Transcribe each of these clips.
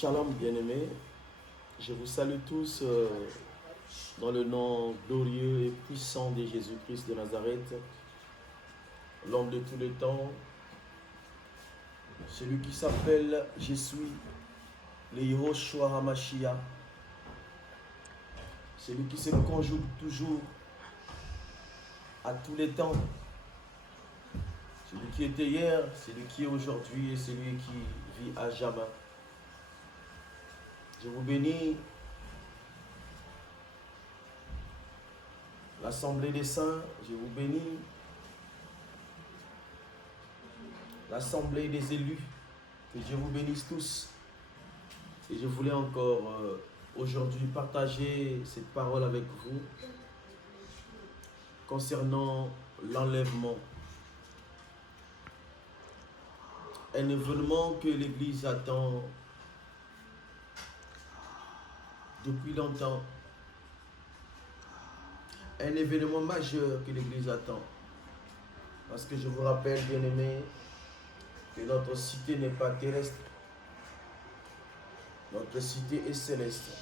Shalom bien-aimés, je vous salue tous dans le nom glorieux et puissant de Jésus-Christ de Nazareth, l'homme de tous les temps, celui qui s'appelle Je suis, le Yehoshua HaMashiach, celui qui se conjugue toujours à tous les temps, celui qui était hier, celui qui est aujourd'hui et celui qui vit à jamais. Je vous bénis, l'Assemblée des Saints, je vous bénis, l'Assemblée des élus, que Dieu vous bénisse tous. Et je voulais encore aujourd'hui partager cette parole avec vous concernant l'enlèvement. Un événement que l'Église attend depuis longtemps. Un événement majeur que l'Église attend. Parce que je vous rappelle, bien-aimés, que notre cité n'est pas terrestre. Notre cité est céleste.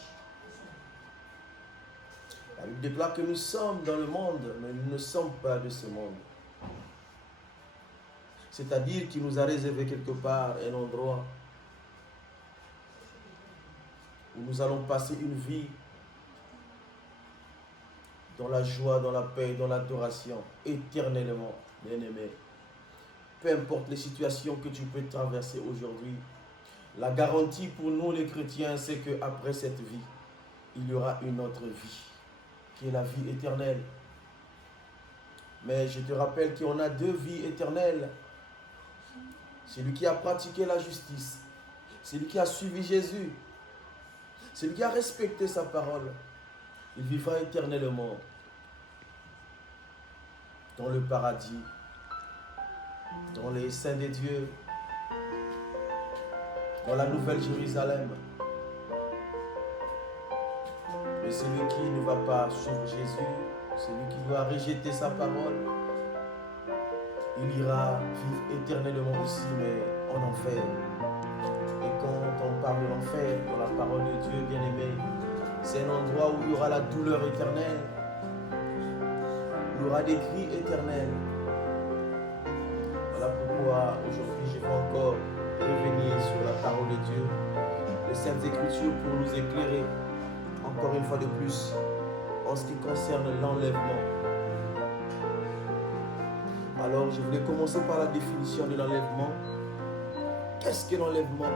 La Bible déclare que nous sommes dans le monde, mais nous ne sommes pas de ce monde. C'est-à-dire qu'il nous a réservé quelque part un endroit où nous allons passer une vie dans la joie, dans la paix, dans l'adoration, éternellement, bien-aimé. Peu importe les situations que tu peux traverser aujourd'hui, la garantie pour nous les chrétiens, c'est qu'après cette vie, il y aura une autre vie, qui est la vie éternelle. Mais je te rappelle qu'on a deux vies éternelles. Celui qui a pratiqué la justice, celui qui a suivi Jésus, celui qui a respecté sa parole, il vivra éternellement dans le paradis, dans les saints des dieux, dans la nouvelle Jérusalem. Mais celui qui ne va pas suivre Jésus, celui qui doit rejeter sa parole, il ira vivre éternellement aussi, mais en enfer. Et quand on parle de l'enfer, dans la parole de Dieu, bien-aimé, c'est un endroit où il y aura la douleur éternelle. Il y aura des cris éternels. Voilà pourquoi aujourd'hui je vais encore revenir sur la parole de Dieu, les Saintes Écritures, pour nous éclairer encore une fois de plus en ce qui concerne l'enlèvement. Alors je voulais commencer par la définition de l'enlèvement. Qu'est-ce que l'enlèvement?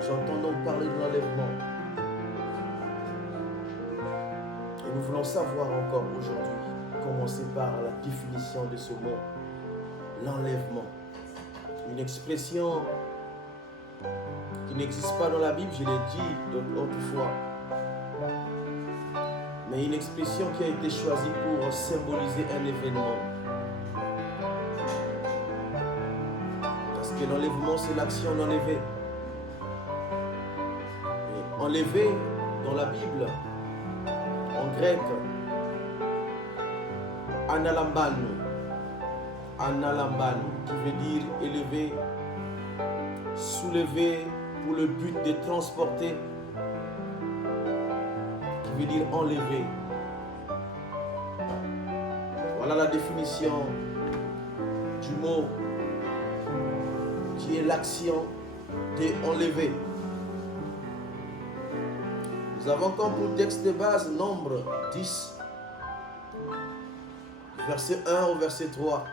J'entends donc parler de l'enlèvement. Et nous voulons savoir encore aujourd'hui, commencer par la définition de ce mot, l'enlèvement. Une expression qui n'existe pas dans la Bible, je l'ai dit autrefois, mais une expression qui a été choisie pour symboliser un événement. Parce que l'enlèvement, c'est l'action d'enlever. Et enlever, dans la Bible, en grec, analambano, qui veut dire élever, soulever pour le but de transporter, qui veut dire enlever. Voilà la définition du mot qui est l'action de enlever. Nous avons comme pour texte de base Nombre 10, verset 1 au verset 3.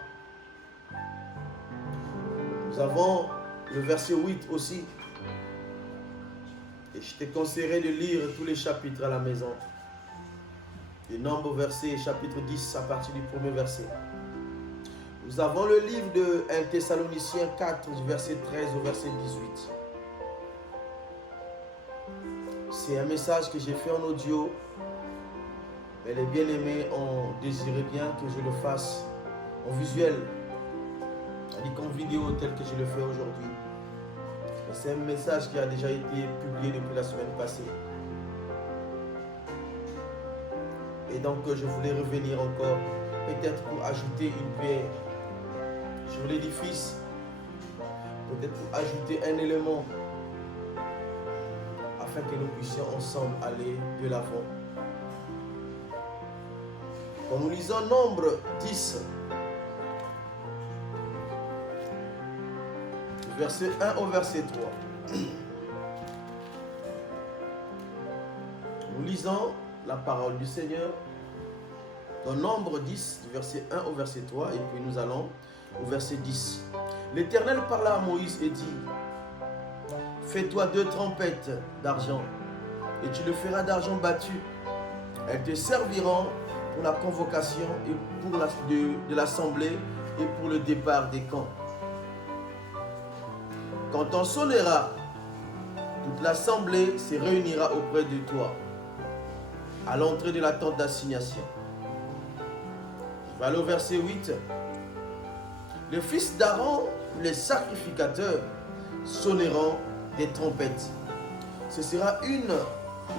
Nous avons le verset 8 aussi. Et je te conseillerais de lire tous les chapitres à la maison. Les Nombres, verset chapitre 10 à partir du premier verset. Nous avons le livre de 1 Thessaloniciens 4 du verset 13 au verset 18. C'est un message que j'ai fait en audio. Mais les bien-aimés ont désiré bien que je le fasse en visuel, c'est-à-dire qu'en vidéo tel que je le fais aujourd'hui. C'est un message qui a déjà été publié depuis la semaine passée. Et donc je voulais revenir encore, peut-être pour ajouter une pierre sur l'édifice, peut-être pour ajouter un élément afin que nous puissions ensemble aller de l'avant. Quand nous lisons Nombre 10, verset 1 au verset 3. Nous lisons la parole du Seigneur dans Nombre 10, du verset 1 au verset 3, et puis nous allons au verset 10. L'Éternel parla à Moïse et dit, fais-toi 2 trompettes d'argent, et tu le feras d'argent battu. Elles te serviront pour la convocation et pour de l'assemblée et pour le départ des camps. Quand on sonnera, toute l'assemblée se réunira auprès de toi, à l'entrée de la tente d'assignation. Je vais aller au verset 8. Les fils d'Aaron, les sacrificateurs, sonneront des trompettes. Ce sera une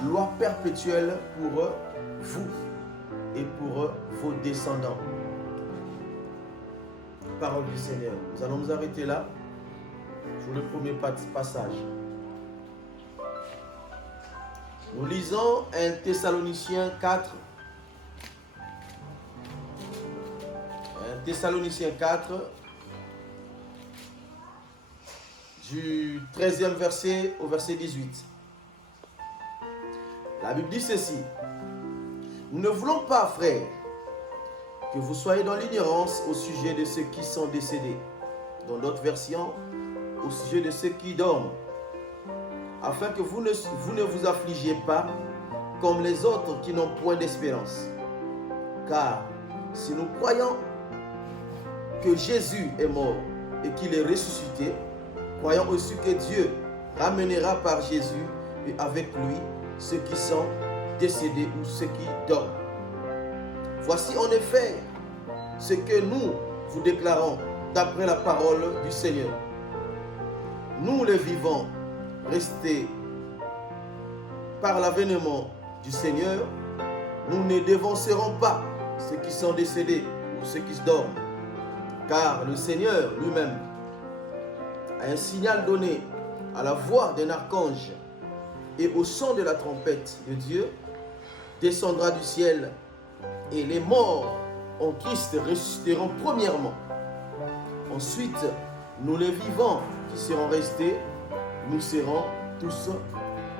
loi perpétuelle pour vous et pour vos descendants. Parole du Seigneur. Nous allons nous arrêter là pour le premier passage. Nous lisons 1 Thessaloniciens 4. 1 Thessaloniciens 4, du 13e verset au verset 18. La Bible dit ceci. Nous ne voulons pas, frères, que vous soyez dans l'ignorance au sujet de ceux qui sont décédés. Dans d'autres versions, au sujet de ceux qui dorment, afin que vous ne vous affligiez pas comme les autres qui n'ont point d'espérance. Car si nous croyons que Jésus est mort et qu'il est ressuscité, croyons aussi que Dieu ramènera par Jésus et avec lui ceux qui sont décédés ou ceux qui dorment. Voici en effet ce que nous vous déclarons d'après la parole du Seigneur. Nous les vivants, restés par l'avènement du Seigneur, nous ne dévancerons pas ceux qui sont décédés ou ceux qui dorment. Car le Seigneur lui-même a un signal donné à la voix d'un archange et au son de la trompette de Dieu, descendra du ciel et les morts en Christ ressusciteront premièrement. Ensuite, nous les vivants qui serons restés, nous serons tous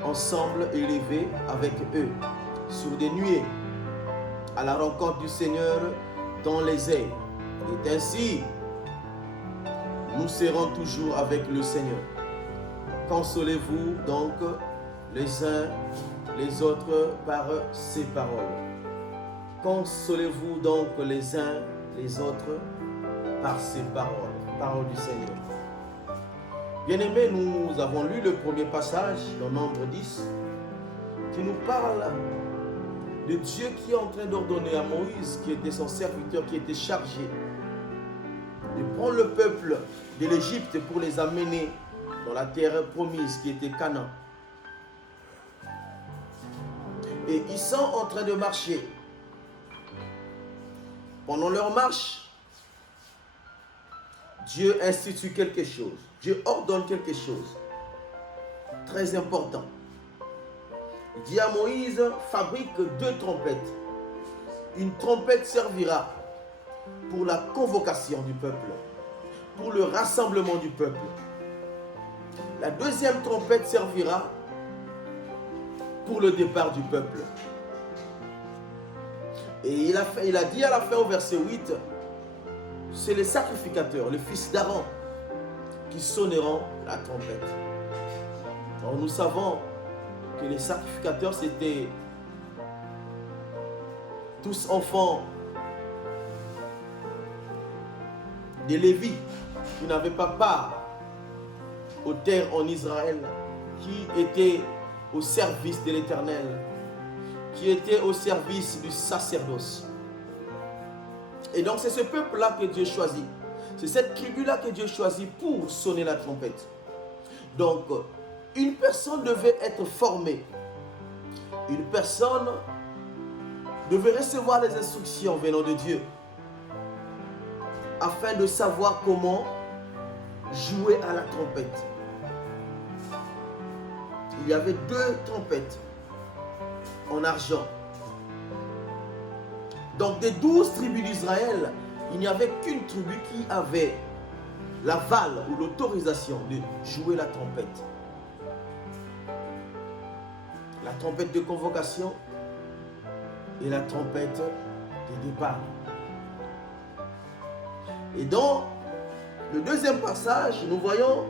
ensemble élevés avec eux sur des nuées à la rencontre du Seigneur dans les airs. Et ainsi, nous serons toujours avec le Seigneur. Consolez-vous donc les uns les autres par ces paroles. Consolez-vous donc les uns les autres par ces paroles. Paroles du Seigneur. Bien-aimés, nous avons lu le premier passage dans Nombre 10 qui nous parle de Dieu qui est en train d'ordonner à Moïse, qui était son serviteur, qui était chargé de prendre le peuple de l'Égypte pour les amener dans la terre promise qui était Canaan. Et ils sont en train de marcher. Pendant leur marche, Dieu institue quelque chose. Dieu ordonne quelque chose. Très important. Il dit à Moïse, fabrique 2 trompettes. Une trompette servira pour la convocation du peuple, pour le rassemblement du peuple. La deuxième trompette servira pour le départ du peuple. Et il a dit à la fin au verset 8, c'est les sacrificateurs, les fils d'Aaron, qui sonneront la trompette. Alors nous savons que les sacrificateurs, c'était tous enfants des Lévites qui n'avaient pas part aux terres en Israël, qui étaient au service de l'Éternel, qui étaient au service du sacerdoce. Et donc c'est ce peuple-là que Dieu choisit. C'est cette tribu-là que Dieu choisit pour sonner la trompette. Donc, une personne devait être formée. Une personne devait recevoir les instructions venant de Dieu afin de savoir comment jouer à la trompette. Il y avait 2 trompettes en argent. Donc des 12 tribus d'Israël, il n'y avait qu'une tribu qui avait l'aval ou l'autorisation de jouer la trompette. La trompette de convocation et la trompette de départ. Et dans le deuxième passage, nous voyons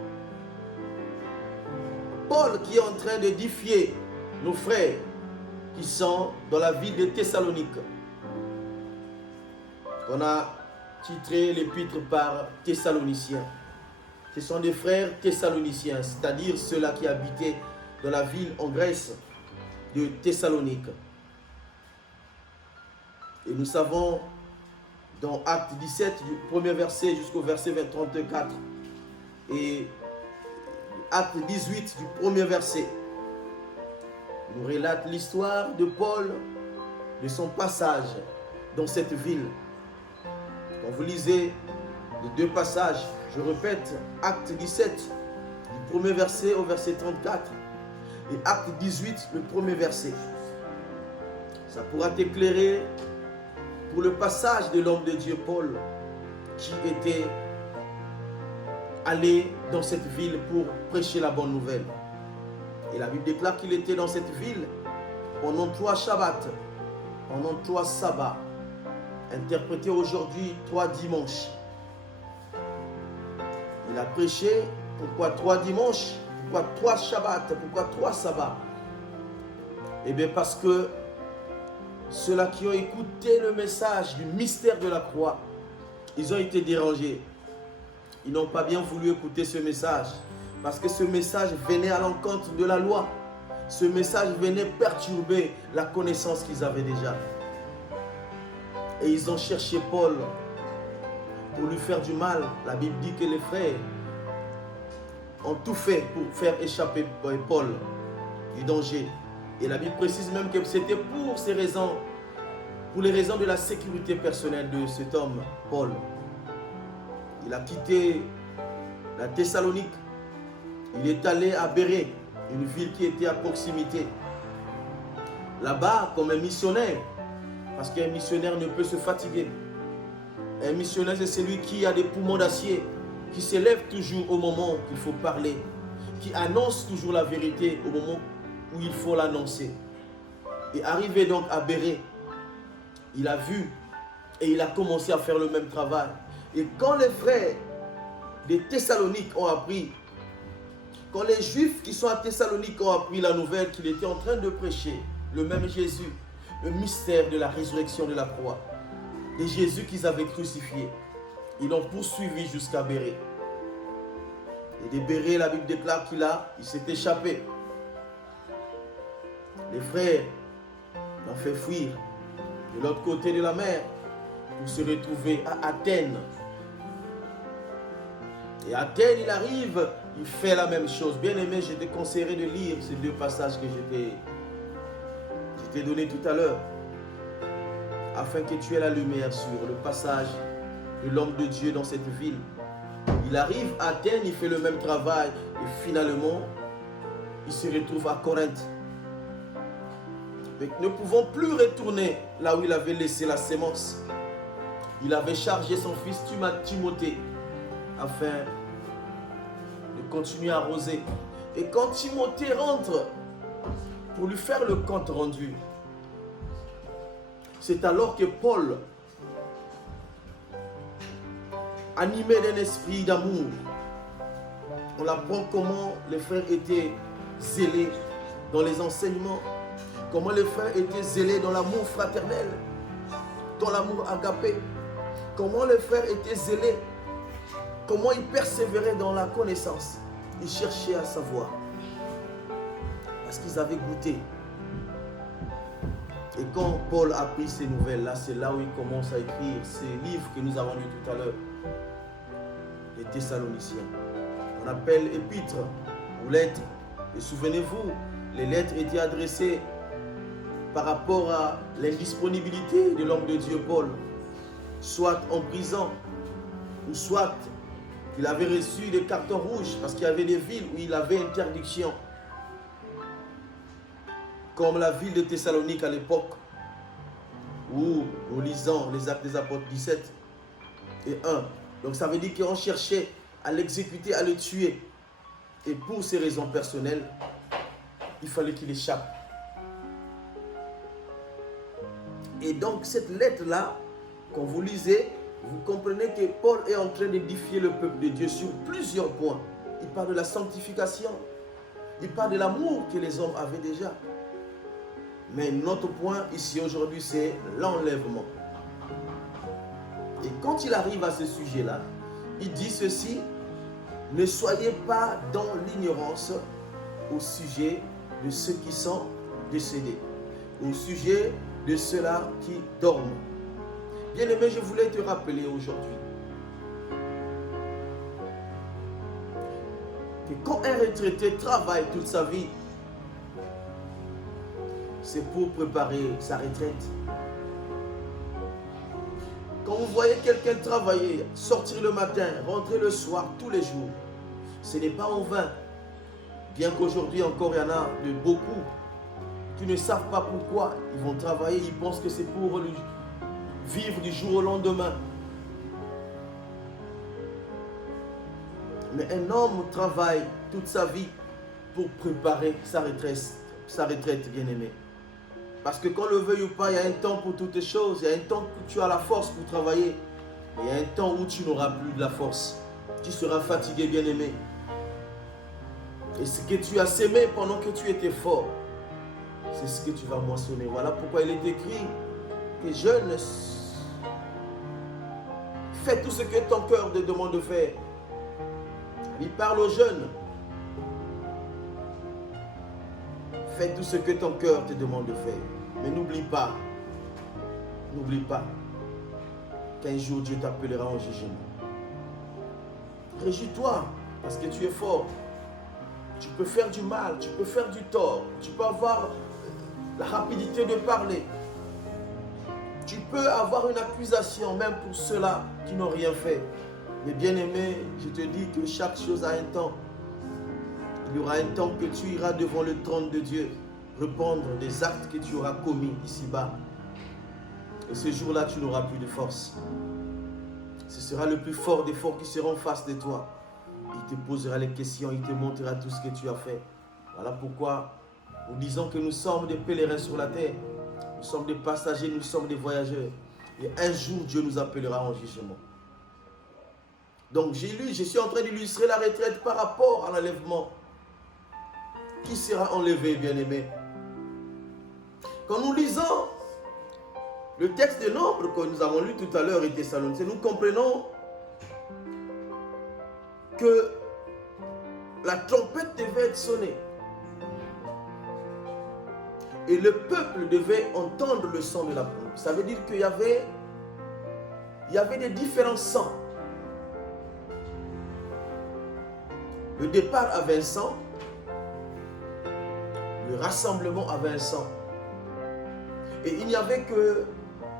Paul qui est en train d'édifier nos frères qui sont dans la ville de Thessalonique. On a titré l'épître par Thessaloniciens. Ce sont des frères thessaloniciens, c'est-à-dire ceux-là qui habitaient dans la ville en Grèce de Thessalonique. Et nous savons dans Acte 17, du premier verset jusqu'au verset 34, et Acte 18, du premier verset, nous relate l'histoire de Paul, de son passage dans cette ville. Quand vous lisez les 2 passages, je répète, Acte 17, du premier verset au verset 34, et Acte 18, le premier verset. Ça pourra t'éclairer pour le passage de l'homme de Dieu Paul, qui était allé dans cette ville pour prêcher la bonne nouvelle. Et la Bible déclare qu'il était dans cette ville pendant 3 Shabbats, pendant 3 sabbats, interprété aujourd'hui 3 dimanches. Il a prêché. Pourquoi 3 dimanches? Pourquoi 3 Shabbats? Pourquoi 3 sabbats? Eh bien parce que ceux-là qui ont écouté le message du mystère de la croix, ils ont été dérangés. Ils n'ont pas bien voulu écouter ce message parce que ce message venait à l'encontre de la loi. Ce message venait perturber la connaissance qu'ils avaient déjà. Et ils ont cherché Paul pour lui faire du mal. La Bible dit que les frères ont tout fait pour faire échapper Paul du danger. Et la Bible précise même que c'était pour ces raisons, pour les raisons de la sécurité personnelle de cet homme, Paul. Il a quitté la Thessalonique. Il est allé à Bérée, une ville qui était à proximité. Là-bas, comme un missionnaire, parce qu'un missionnaire ne peut se fatiguer. Un missionnaire, c'est celui qui a des poumons d'acier, qui s'élève toujours au moment qu'il faut parler, qui annonce toujours la vérité au moment où il faut l'annoncer. Et arrivé donc à Bérée, il a vu et il a commencé à faire le même travail. Et quand les frères des Thessaloniques ont appris, quand les Juifs qui sont à Thessalonique ont appris la nouvelle qu'il était en train de prêcher, le même Jésus, le mystère de la résurrection de la croix, de Jésus qu'ils avaient crucifié, ils l'ont poursuivi jusqu'à Bérée. Et de Bérée, la Bible déclare il s'est échappé. Les frères l'ont fait fuir de l'autre côté de la mer pour se retrouver à Athènes. Et à Athènes, il arrive, il fait la même chose. Bien aimé, je te conseillerais de lire ces 2 passages que je t'ai donné tout à l'heure, afin que tu aies la lumière sur le passage de l'homme de Dieu dans cette ville. Il arrive à Athènes, il fait le même travail et finalement, il se retrouve à Corinthe. Mais ne pouvant plus retourner là où il avait laissé la sémence, il avait chargé son fils Timothée afin de continuer à arroser. Et quand Timothée rentre pour lui faire le compte rendu, c'est alors que Paul, animé d'un esprit d'amour, on apprend comment les frères étaient zélés dans les enseignements, comment les frères étaient zélés dans l'amour fraternel, dans l'amour agapé, comment les frères étaient zélés, comment ils persévéraient dans la connaissance. Ils cherchaient à savoir, parce qu'ils avaient goûté. Et quand Paul a pris ces nouvelles-là, c'est là où il commence à écrire ces livres que nous avons lus tout à l'heure, les Thessaloniciens. On appelle épîtres ou lettres. Et souvenez-vous, les lettres étaient adressées par rapport à l'indisponibilité de l'homme de Dieu Paul, soit en prison, ou soit qu'il avait reçu des cartons rouges parce qu'il y avait des villes où il avait interdiction. Comme la ville de Thessalonique à l'époque, où nous lisons les Actes des Apôtres 17 et 1. Donc ça veut dire qu'on cherchait à l'exécuter, à le tuer. Et pour ces raisons personnelles, il fallait qu'il échappe. Et donc cette lettre-là, quand vous lisez, vous comprenez que Paul est en train d'édifier le peuple de Dieu sur plusieurs points. Il parle de la sanctification. Il parle de l'amour que les hommes avaient déjà. Mais notre point ici aujourd'hui, c'est l'enlèvement. Et quand il arrive à ce sujet-là, il dit ceci: ne soyez pas dans l'ignorance au sujet de ceux qui sont décédés, au sujet de ceux-là qui dorment. Bien-aimé, je voulais te rappeler aujourd'hui que quand un retraité travaille toute sa vie, c'est pour préparer sa retraite. Quand vous voyez quelqu'un travailler, sortir le matin, rentrer le soir, tous les jours, ce n'est pas en vain. Bien qu'aujourd'hui encore il y en a de beaucoup qui ne savent pas pourquoi ils vont travailler, ils pensent que c'est pour vivre du jour au lendemain. Mais un homme travaille toute sa vie pour préparer sa retraite, bien-aimé. Parce que qu'on le veuille ou pas, il y a un temps pour toutes les choses. Il y a un temps où tu as la force pour travailler. Mais il y a un temps où tu n'auras plus de la force. Tu seras fatigué, bien-aimé. Et ce que tu as sémé pendant que tu étais fort, c'est ce que tu vas moissonner. Voilà pourquoi il est écrit que jeune, fais tout ce que ton cœur te demande de faire. Il parle aux jeunes. Fais tout ce que ton cœur te demande de faire. Mais n'oublie pas qu'un jour Dieu t'appellera en jugement. Réjouis-toi parce que tu es fort. Tu peux faire du mal, tu peux faire du tort, tu peux avoir la rapidité de parler. Tu peux avoir une accusation même pour ceux-là qui n'ont rien fait. Mais bien-aimé, je te dis que chaque chose a un temps. Il y aura un temps que tu iras devant le trône de Dieu, répondre des actes que tu auras commis ici-bas. Et ce jour-là, tu n'auras plus de force. Ce sera le plus fort des forts qui seront en face de toi. Il te posera les questions, il te montrera tout ce que tu as fait. Voilà pourquoi nous disons que nous sommes des pèlerins sur la terre. Nous sommes des passagers, nous sommes des voyageurs. Et un jour, Dieu nous appellera en jugement. Donc je suis en train d'illustrer la retraite par rapport à l'enlèvement. Qui sera enlevé, bien-aimé? Quand nous lisons le texte de Nombres que nous avons lu tout à l'heure et Thessaloniciens, nous comprenons que la trompette devait être sonnée. Et le peuple devait entendre le son de la trompe. Ça veut dire qu'il y avait des différents sons. Le départ avait un son. Le rassemblement avait un son. Et il n'y avait que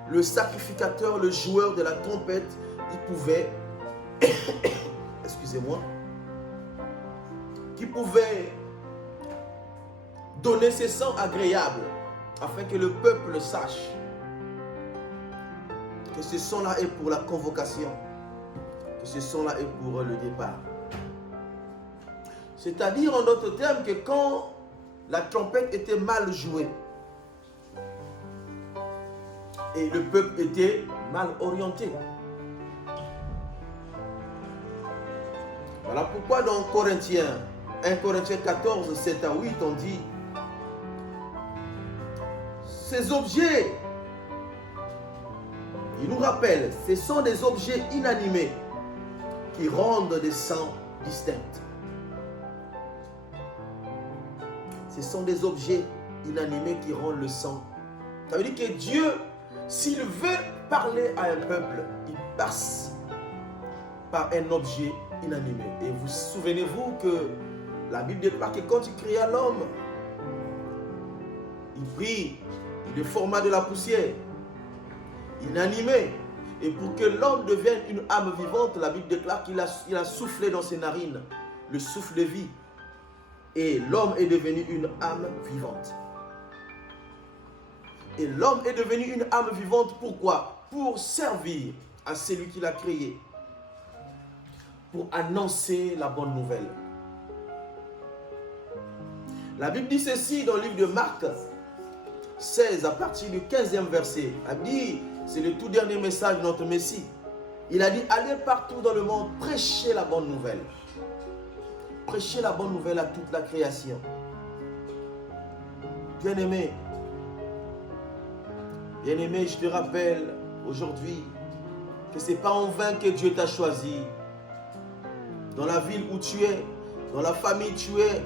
le sacrificateur, le joueur de la trompette, il pouvait, excusez-moi, qui pouvait donner ces sons agréables afin que le peuple sache que ce son-là est pour la convocation, que ce son-là est pour le départ. C'est-à-dire en d'autres termes que quand la trompette était mal jouée et le peuple était mal orienté. Voilà pourquoi dans 1 Corinthiens 14, 7 à 8, on dit: ces objets, il nous rappelle, ce sont des objets inanimés qui rendent des sons distincts. Ce sont des objets inanimés qui rendent le son. Ça veut dire que Dieu, s'il veut parler à un peuple, il passe par un objet inanimé. Et vous souvenez-vous que la Bible dit que quand il créa l'homme, il prit le format de la poussière, inanimé. Et pour que l'homme devienne une âme vivante, la Bible déclare qu'il a soufflé dans ses narines le souffle de vie. Et l'homme est devenu une âme vivante. Et l'homme est devenu une âme vivante, pourquoi? Pour servir à celui qui l'a créé. Pour annoncer la bonne nouvelle. La Bible dit ceci dans le livre de Marc 16, à partir du 15e verset. Elle dit, c'est le tout dernier message de notre Messie. Il a dit, allez partout dans le monde, prêchez la bonne nouvelle. Prêchez la bonne nouvelle à toute la création. Bien-aimé, je te rappelle aujourd'hui que ce n'est pas en vain que Dieu t'a choisi. Dans la ville où tu es, dans la famille où tu es,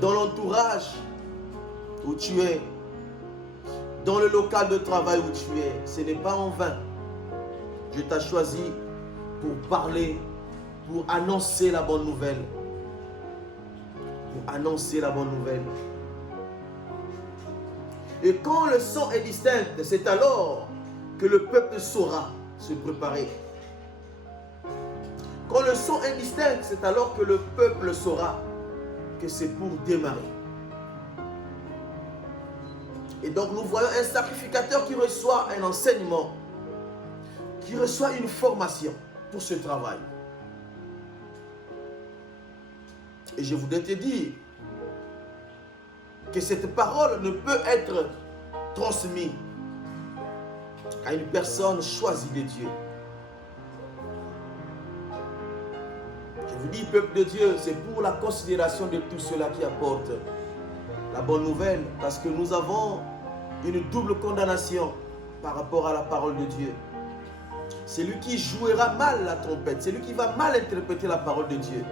dans l'entourage où tu es, dans le local de travail où tu es, ce n'est pas en vain. Dieu t'a choisi pour parler, pour annoncer la bonne nouvelle. Pour annoncer la bonne nouvelle. Et quand le sang est distinct, c'est alors que le peuple saura se préparer. Quand le sang est distinct, c'est alors que le peuple saura que c'est pour démarrer. Et donc nous voyons un sacrificateur qui reçoit un enseignement, qui reçoit une formation pour ce travail. Et je voudrais te dire que cette parole ne peut être transmise à une personne choisie de Dieu. Je vous dis, peuple de Dieu, c'est pour la considération de tous ceux-là qui apportent la bonne nouvelle, parce que nous avons une double condamnation par rapport à la parole de Dieu. Celui qui jouera mal la trompette, celui qui va mal interpréter la parole de Dieu,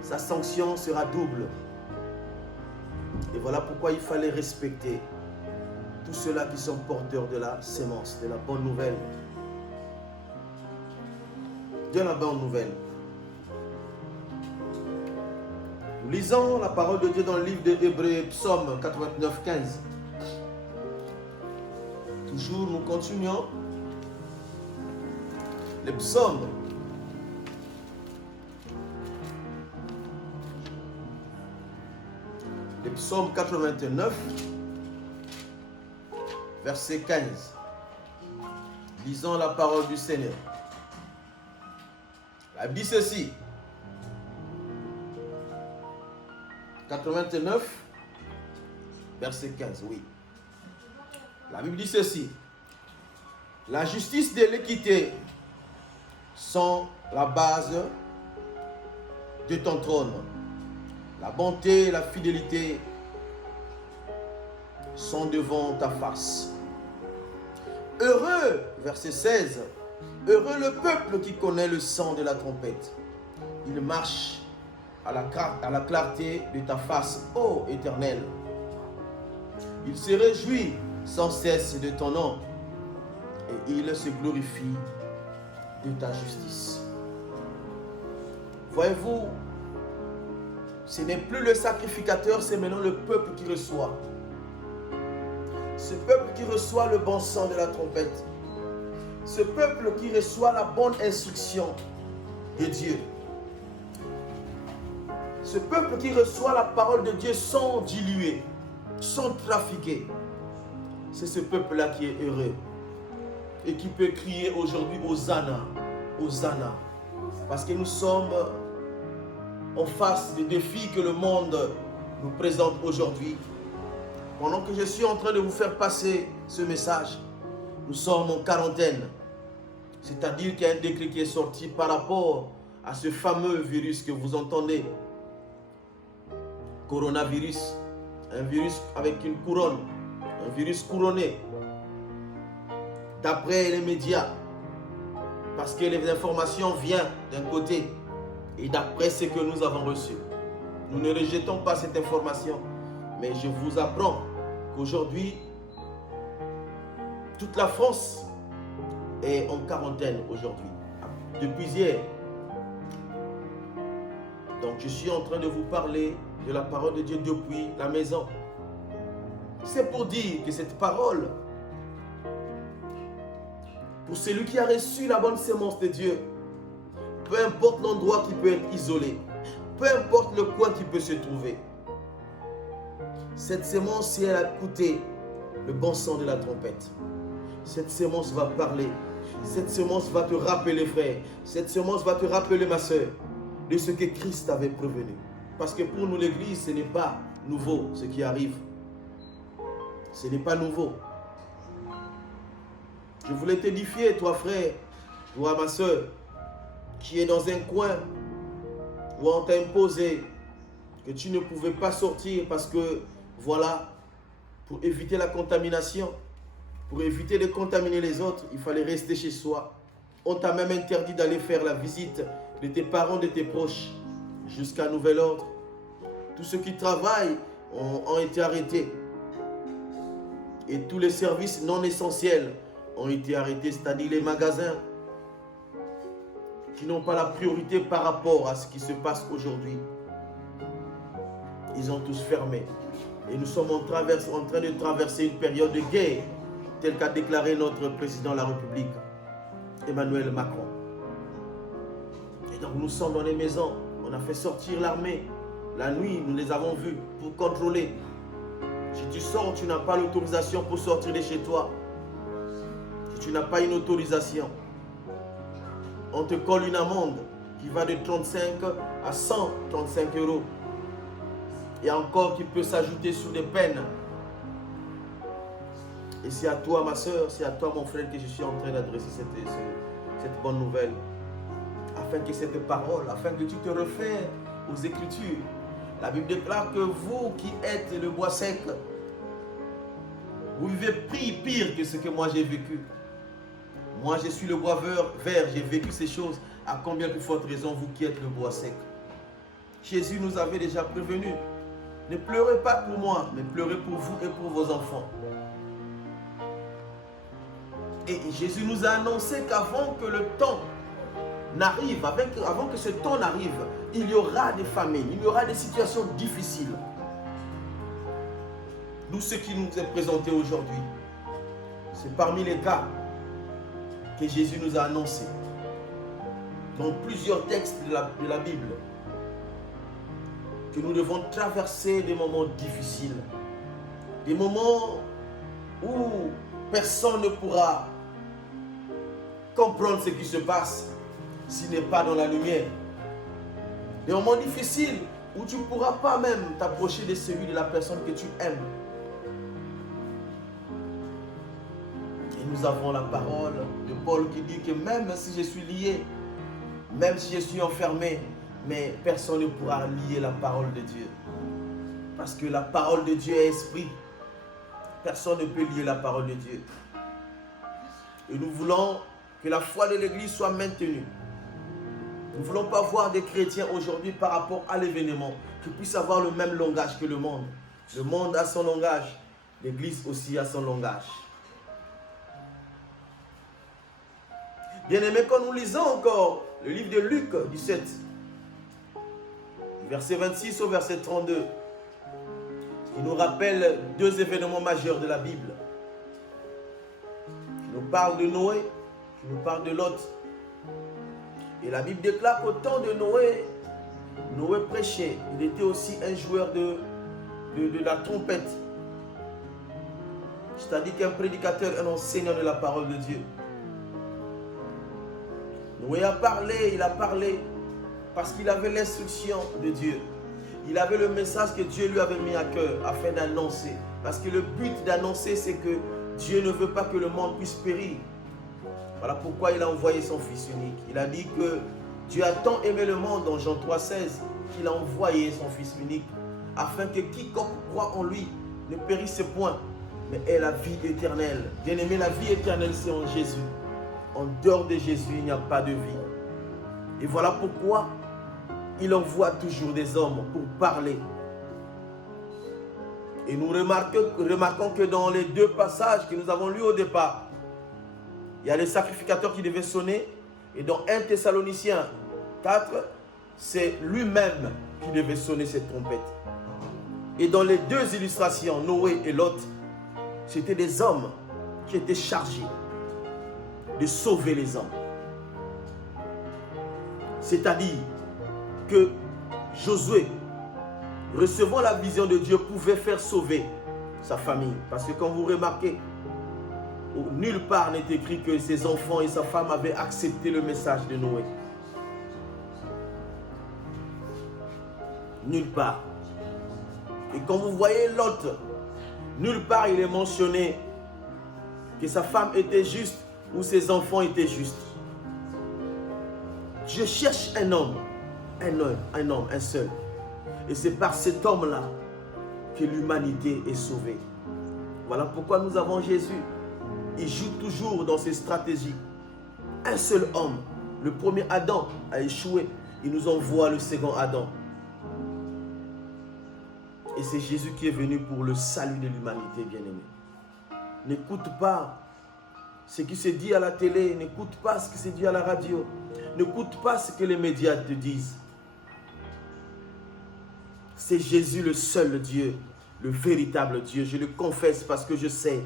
sa sanction sera double. Et voilà pourquoi il fallait respecter tous ceux-là qui sont porteurs de la sémence, de la bonne nouvelle. De la bonne nouvelle. Nous lisons la parole de Dieu dans le livre de Hébreux, Psaume 89, 15. Toujours, nous continuons. Les psaumes. Le psaume 89, verset 15. Lisons la parole du Seigneur. La Bible dit ceci. 89, verset 15, oui. La Bible dit ceci. La justice et l'équité sont la base de ton trône. La bonté et la fidélité sont devant ta face. Heureux, verset 16, heureux le peuple qui connaît le son de la trompette. Il marche à la clarté de ta face, ô Éternel. Il se réjouit sans cesse de ton nom et il se glorifie de ta justice. Voyez-vous, ce n'est plus le sacrificateur, c'est maintenant le peuple qui reçoit. Ce peuple qui reçoit le bon son de la trompette. Ce peuple qui reçoit la bonne instruction de Dieu. Ce peuple qui reçoit la parole de Dieu sans diluer, sans trafiquer. C'est ce peuple-là qui est heureux. Et qui peut crier aujourd'hui Hosanna, Hosanna. Parce que nous sommes en face des défis que le monde nous présente aujourd'hui. Pendant que je suis en train de vous faire passer ce message, nous sommes en quarantaine. C'est-à-dire qu'il y a un décret qui est sorti par rapport à ce fameux virus que vous entendez. Coronavirus. Un virus avec une couronne. Un virus couronné. D'après les médias. Parce que les informations viennent d'un côté. Et d'après ce que nous avons reçu. Nous ne rejetons pas cette information. Mais je vous apprends qu'aujourd'hui, toute la France est en quarantaine aujourd'hui. Depuis hier. Donc je suis en train de vous parler de la parole de Dieu depuis la maison. C'est pour dire que cette parole Pour celui qui a reçu la bonne sémence de Dieu, peu importe l'endroit qui peut être isolé, peu importe le coin qui peut se trouver, cette sémence, si elle a écouté le bon son de la trompette, cette sémence va parler. Cette semence va te rappeler, frère. Cette semence va te rappeler, ma soeur, de ce que Christ avait prévenu. Parce que pour nous, l'Église, ce n'est pas nouveau ce qui arrive. Ce n'est pas nouveau. Je voulais t'édifier, toi, frère, toi, ma soeur, qui est dans un coin où on t'a imposé que tu ne pouvais pas sortir parce que, voilà, pour éviter la contamination, pour éviter de contaminer les autres, il fallait rester chez soi. On t'a même interdit d'aller faire la visite de tes parents, de tes proches, jusqu'à nouvel ordre. Tous ceux qui travaillent ont été arrêtés. Et tous les services non essentiels ont été arrêtés, c'est-à-dire les magasins qui n'ont pas la priorité par rapport à ce qui se passe aujourd'hui. Ils ont tous fermé. Et nous sommes en train de traverser une période de guerre, tel qu'a déclaré notre président de la République, Emmanuel Macron. Et donc nous sommes dans les maisons, on a fait sortir l'armée. La nuit, nous les avons vus pour contrôler. Si tu sors, tu n'as pas l'autorisation pour sortir de chez toi. Si tu n'as pas une autorisation, on te colle une amende qui va de 35 à 135 euros. Et encore qui peut s'ajouter sur des peines. Et c'est à toi, ma soeur, c'est à toi, mon frère, que je suis en train d'adresser cette bonne nouvelle. Afin que cette parole, afin que tu te refères aux Écritures. La Bible déclare que vous qui êtes le bois sec, vous vivez pire que ce que moi j'ai vécu. Moi, je suis le bois vert, j'ai vécu ces choses. À combien de forte raison, vous qui êtes le bois sec. Jésus nous avait déjà prévenu. Ne pleurez pas pour moi, mais pleurez pour vous et pour vos enfants. Et Jésus nous a annoncé qu'avant que le temps n'arrive, avant que ce temps n'arrive, il y aura des famines, il y aura des situations difficiles. D'où ce qui nous est présenté aujourd'hui. C'est parmi les cas que Jésus nous a annoncé dans plusieurs textes de la Bible, que nous devons traverser des moments difficiles, des moments où personne ne pourra comprendre ce qui se passe s'il n'est pas dans la lumière. Des moments difficiles où tu ne pourras pas même t'approcher de celui de la personne que tu aimes. Et nous avons la parole de Paul qui dit que même si je suis lié, même si je suis enfermé, mais personne ne pourra lier la parole de Dieu. Parce que la parole de Dieu est esprit. Personne ne peut lier la parole de Dieu. Et nous voulons que la foi de l'Église soit maintenue. Nous ne voulons pas voir des chrétiens aujourd'hui par rapport à l'événement qui puissent avoir le même langage que le monde. Le monde a son langage. L'Église aussi a son langage. Bien-aimés, quand nous lisons encore le livre de Luc 17, verset 26 au verset 32, qui nous rappelle deux événements majeurs de la Bible. Qui nous parle de Noé, qui nous parle de Lot. Et la Bible déclare qu'au temps de Noé, Noé prêchait. Il était aussi un joueur de la trompette. C'est-à-dire qu'un prédicateur, un enseignant de la parole de Dieu. Noé a parlé parce qu'il avait l'instruction de Dieu. Il avait le message que Dieu lui avait mis à cœur afin d'annoncer. Parce que le but d'annoncer, c'est que Dieu ne veut pas que le monde puisse périr. Voilà pourquoi il a envoyé son Fils unique. Il a dit que Dieu a tant aimé le monde dans Jean 3,16 qu'il a envoyé son Fils unique afin que quiconque croit en lui ne périsse point, mais ait la vie éternelle. Bien-aimé, la vie éternelle, c'est en Jésus. En dehors de Jésus, il n'y a pas de vie. Et voilà pourquoi il envoie toujours des hommes pour parler. Et nous remarquons que dans les deux passages que nous avons lus au départ, il y a les sacrificateurs qui devaient sonner. Et dans 1 Thessaloniciens 4, c'est lui-même qui devait sonner cette trompette. Et dans les deux illustrations, Noé et Lot, c'était des hommes qui étaient chargés de sauver les hommes. C'est-à-dire que Josué, recevant la vision de Dieu, pouvait faire sauver sa famille. Parce que quand vous remarquez, nulle part n'est écrit que ses enfants et sa femme avaient accepté le message de Noé. Nulle part. Et quand vous voyez Lot, nulle part il est mentionné que sa femme était juste ou ses enfants étaient justes. Dieu cherche un homme, un seul. Et c'est par cet homme-là que l'humanité est sauvée. Voilà pourquoi nous avons Jésus. Il joue toujours dans ses stratégies. Un seul homme, le premier Adam, a échoué. Il nous envoie le second Adam. Et c'est Jésus qui est venu pour le salut de l'humanité, bien-aimé. N'écoute pas ce qui se dit à la télé, n'écoute pas ce qui se dit à la radio, n'écoute pas ce que les médias te disent. C'est Jésus le seul Dieu, le véritable Dieu. Je le confesse parce que je sais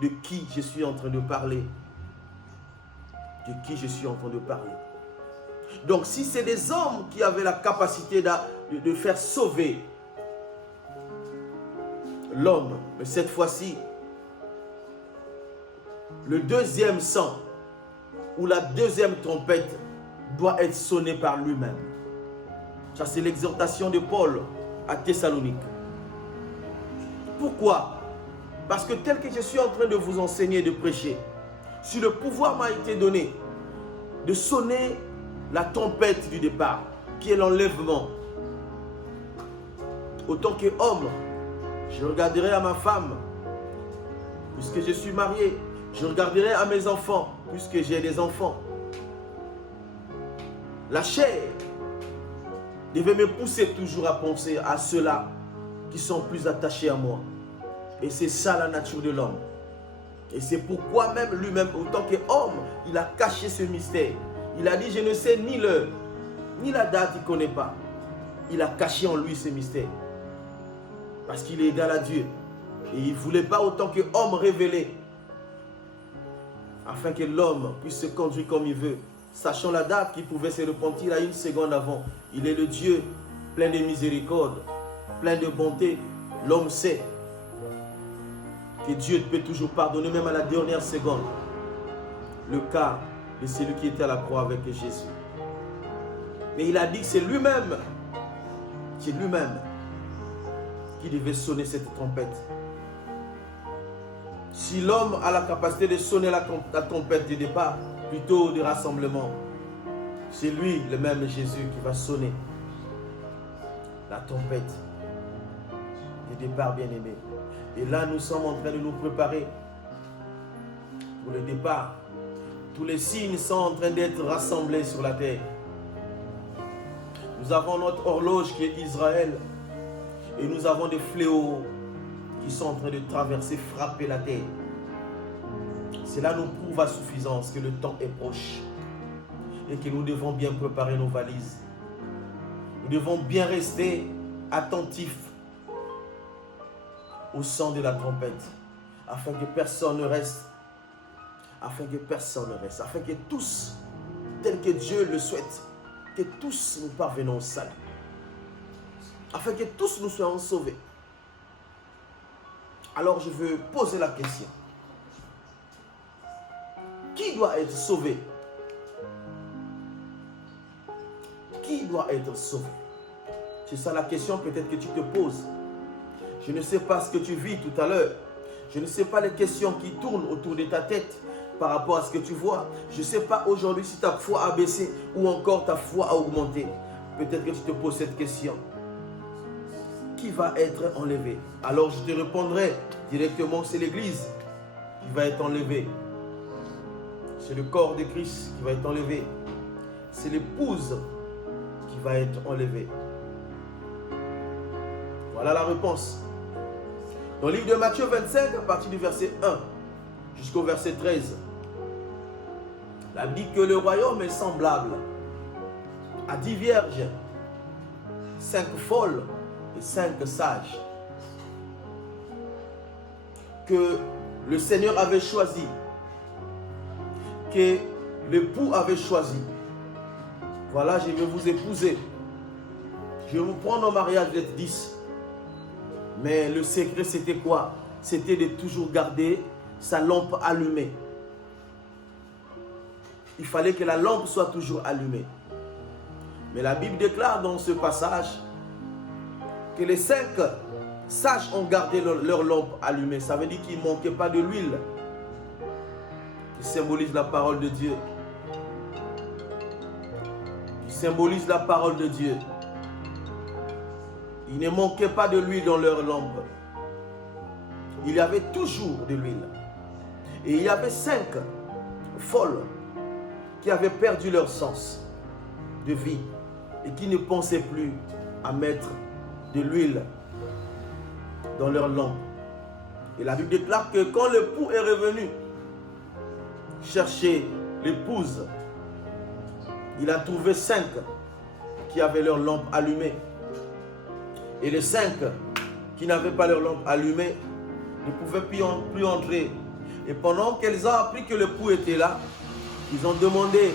de qui je suis en train de parler. De qui je suis en train de parler. Donc si c'est des hommes qui avaient la capacité de faire sauver l'homme, mais cette fois-ci, le deuxième sang ou la deuxième trompette doit être sonnée par lui-même. Ça, c'est l'exhortation de Paul à Thessalonique. Pourquoi? Parce que tel que je suis en train de vous enseigner et de prêcher, si le pouvoir m'a été donné de sonner la trompette du départ, qui est l'enlèvement, autant qu'homme, je regarderai à ma femme, puisque je suis marié. Je regarderai à mes enfants, puisque j'ai des enfants. La chair devait me pousser toujours à penser à ceux-là qui sont plus attachés à moi. Et c'est ça la nature de l'homme. Et c'est pourquoi même lui-même, autant qu'homme, il a caché ce mystère. Il a dit, je ne sais ni l'heure, ni la date, il ne connaît pas. Il a caché en lui ce mystère. Parce qu'il est égal à Dieu. Et il ne voulait pas autant qu'homme révéler. Afin que l'homme puisse se conduire comme il veut. Sachant la date qu'il pouvait se repentir à une seconde avant. Il est le Dieu plein de miséricorde, plein de bonté. L'homme sait que Dieu peut toujours pardonner même à la dernière seconde. Le cas de celui qui était à la croix avec Jésus. Mais il a dit que c'est lui-même qui devait sonner cette trompette. Si l'homme a la capacité de sonner la trompette du départ, plutôt du rassemblement, c'est lui, le même Jésus, qui va sonner la trompette du départ, bien-aimé. Et là, nous sommes en train de nous préparer pour le départ. Tous les signes sont en train d'être rassemblés sur la terre. Nous avons notre horloge qui est Israël. Et nous avons des fléaux qui sont en train de traverser, frapper la terre. Cela nous prouve à suffisance que le temps est proche. Et que nous devons bien préparer nos valises. Nous devons bien rester attentifs au son de la trompette. Afin que personne ne reste. Afin que tous, tel que Dieu le souhaite, que tous nous parvenons au salut. Afin que tous nous soyons sauvés. Alors je veux poser la question. Qui doit être sauvé? Qui doit être sauvé? C'est ça la question peut-être que tu te poses. Je ne sais pas ce que tu vis tout à l'heure. Je ne sais pas les questions qui tournent autour de ta tête par rapport à ce que tu vois. Je ne sais pas aujourd'hui si ta foi a baissé ou encore ta foi a augmenté. Peut-être que tu te poses cette question. Qui va être enlevé? Alors je te répondrai directement, c'est l'Église qui va être enlevée. C'est le corps de Christ qui va être enlevé. C'est l'épouse qui va être enlevée. Voilà la réponse. Dans le livre de Matthieu 25, à partir du verset 1 jusqu'au verset 13, la Bible dit que le royaume est semblable à 10 vierges, 5 folles et 5 sages, que le Seigneur avait choisi, que l'époux avait choisi. Voilà, je vais vous épouser. Je vais vous prendre en mariage d'être 10. Mais le secret, c'était quoi? C'était de toujours garder sa lampe allumée. Il fallait que la lampe soit toujours allumée. Mais la Bible déclare dans ce passage que les 5 sages ont gardé leur lampe allumée. Ça veut dire qu'il ne manquait pas de l'huile qui symbolise la parole de Dieu. Qui symbolise la parole de Dieu. Il ne manquait pas de l'huile dans leur lampe. Il y avait toujours de l'huile. Et il y avait 5 folles qui avaient perdu leur sens de vie et qui ne pensaient plus à mettre de l'huile dans leur lampe. Et la Bible déclare que quand l'époux est revenu chercher l'épouse, il a trouvé 5 qui avaient leur lampe allumée. Et les 5 qui n'avaient pas leur lampe allumée ne pouvaient plus entrer. Et pendant qu'elles ont appris que l'époux était là, ils ont demandé.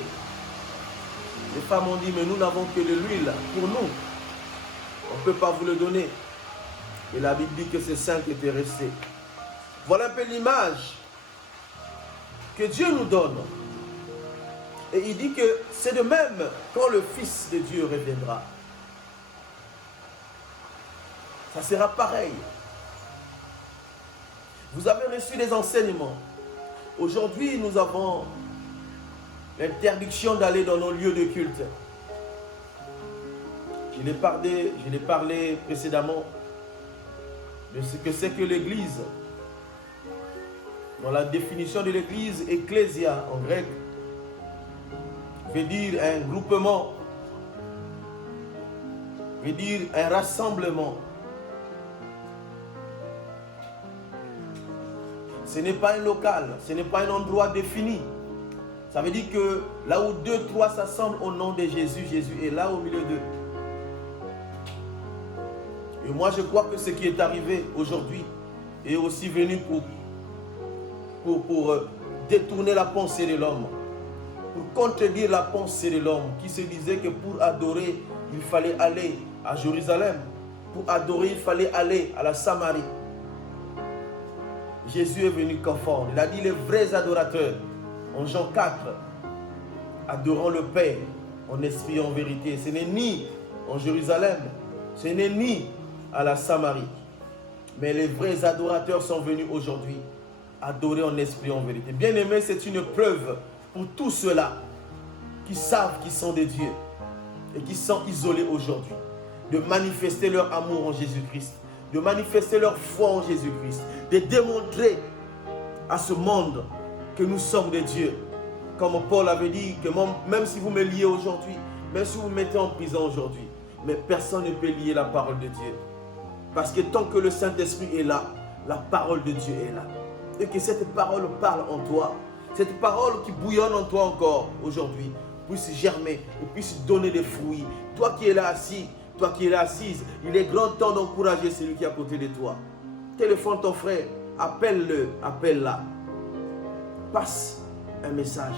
Les femmes ont dit, mais nous n'avons que de l'huile pour nous. On ne peut pas vous le donner. Et la Bible dit que ces 5 étaient restés. Voilà un peu l'image que Dieu nous donne. Et il dit que c'est de même quand le Fils de Dieu reviendra. Ça sera pareil. Vous avez reçu des enseignements. Aujourd'hui, nous avons l'interdiction d'aller dans nos lieux de culte. Je l'ai parlé précédemment de ce que c'est que l'Église. Dans la définition de l'Église, ecclésia en grec, veut dire un groupement, veut dire un rassemblement. Ce n'est pas un local, ce n'est pas un endroit défini. Ça veut dire que là où 2, 3 s'assemblent au nom de Jésus, Jésus est là au milieu d'eux. Et moi je crois que ce qui est arrivé aujourd'hui est aussi venu pour détourner la pensée de l'homme, pour contredire la pensée de l'homme qui se disait que pour adorer, il fallait aller à Jérusalem. Pour adorer, il fallait aller à la Samarie. Jésus est venu confondre. Il a dit les vrais adorateurs, en Jean 4, adorant le Père en esprit et en vérité. Ce n'est ni en Jérusalem, ce n'est ni à la Samarie. Mais les vrais adorateurs sont venus aujourd'hui adorer en esprit et en vérité. Bien aimé, c'est une preuve pour tous ceux-là qui savent qu'ils sont des dieux et qui sont isolés aujourd'hui, de manifester leur amour en Jésus-Christ, de manifester leur foi en Jésus-Christ, de démontrer à ce monde que nous sommes des dieux. Comme Paul avait dit, que même si vous me liez aujourd'hui, même si vous me mettez en prison aujourd'hui, mais personne ne peut lier la parole de Dieu. Parce que tant que le Saint-Esprit est là, la parole de Dieu est là. Et que cette parole parle en toi, cette parole qui bouillonne en toi encore aujourd'hui, puisse germer et puisse donner des fruits. Toi qui es là assis, toi qui es là assise, il est grand temps d'encourager celui qui est à côté de toi. Téléphone ton frère, appelle-le, appelle-la. Passe un message.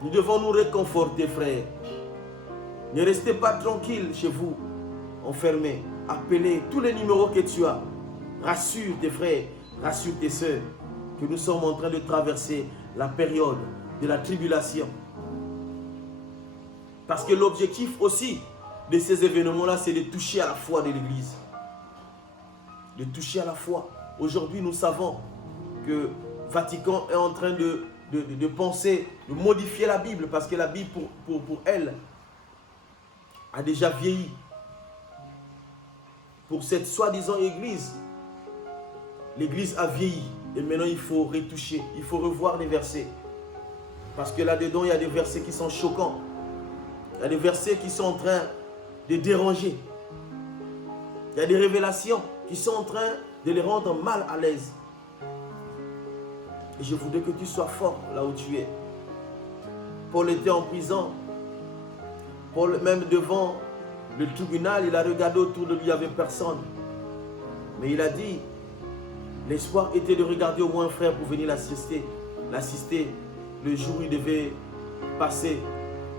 Nous devons nous réconforter, frères. Ne restez pas tranquille chez vous, enfermés. Appelez tous les numéros que tu as. Rassure tes frères, rassure tes soeurs, que nous sommes en train de traverser la période de la tribulation. Parce que l'objectif aussi de ces événements-là, c'est de toucher à la foi de l'Église. De toucher à la foi. Aujourd'hui, nous savons que Vatican est en train de penser, de modifier la Bible, parce que la Bible, pour elle, a déjà vieilli. Pour cette soi-disant Église, l'Église a vieilli. Et maintenant, il faut retoucher, il faut revoir les versets. Parce que là-dedans, il y a des versets qui sont choquants. Il y a des versets qui sont en train de déranger. Il y a des révélations qui sont en train de les rendre mal à l'aise. Et je voudrais que tu sois fort là où tu es. Paul était en prison. Paul, même devant le tribunal, il a regardé autour de lui, il n'y avait personne. Mais il a dit, l'espoir était de regarder au moins un frère pour venir l'assister le jour où il devait passer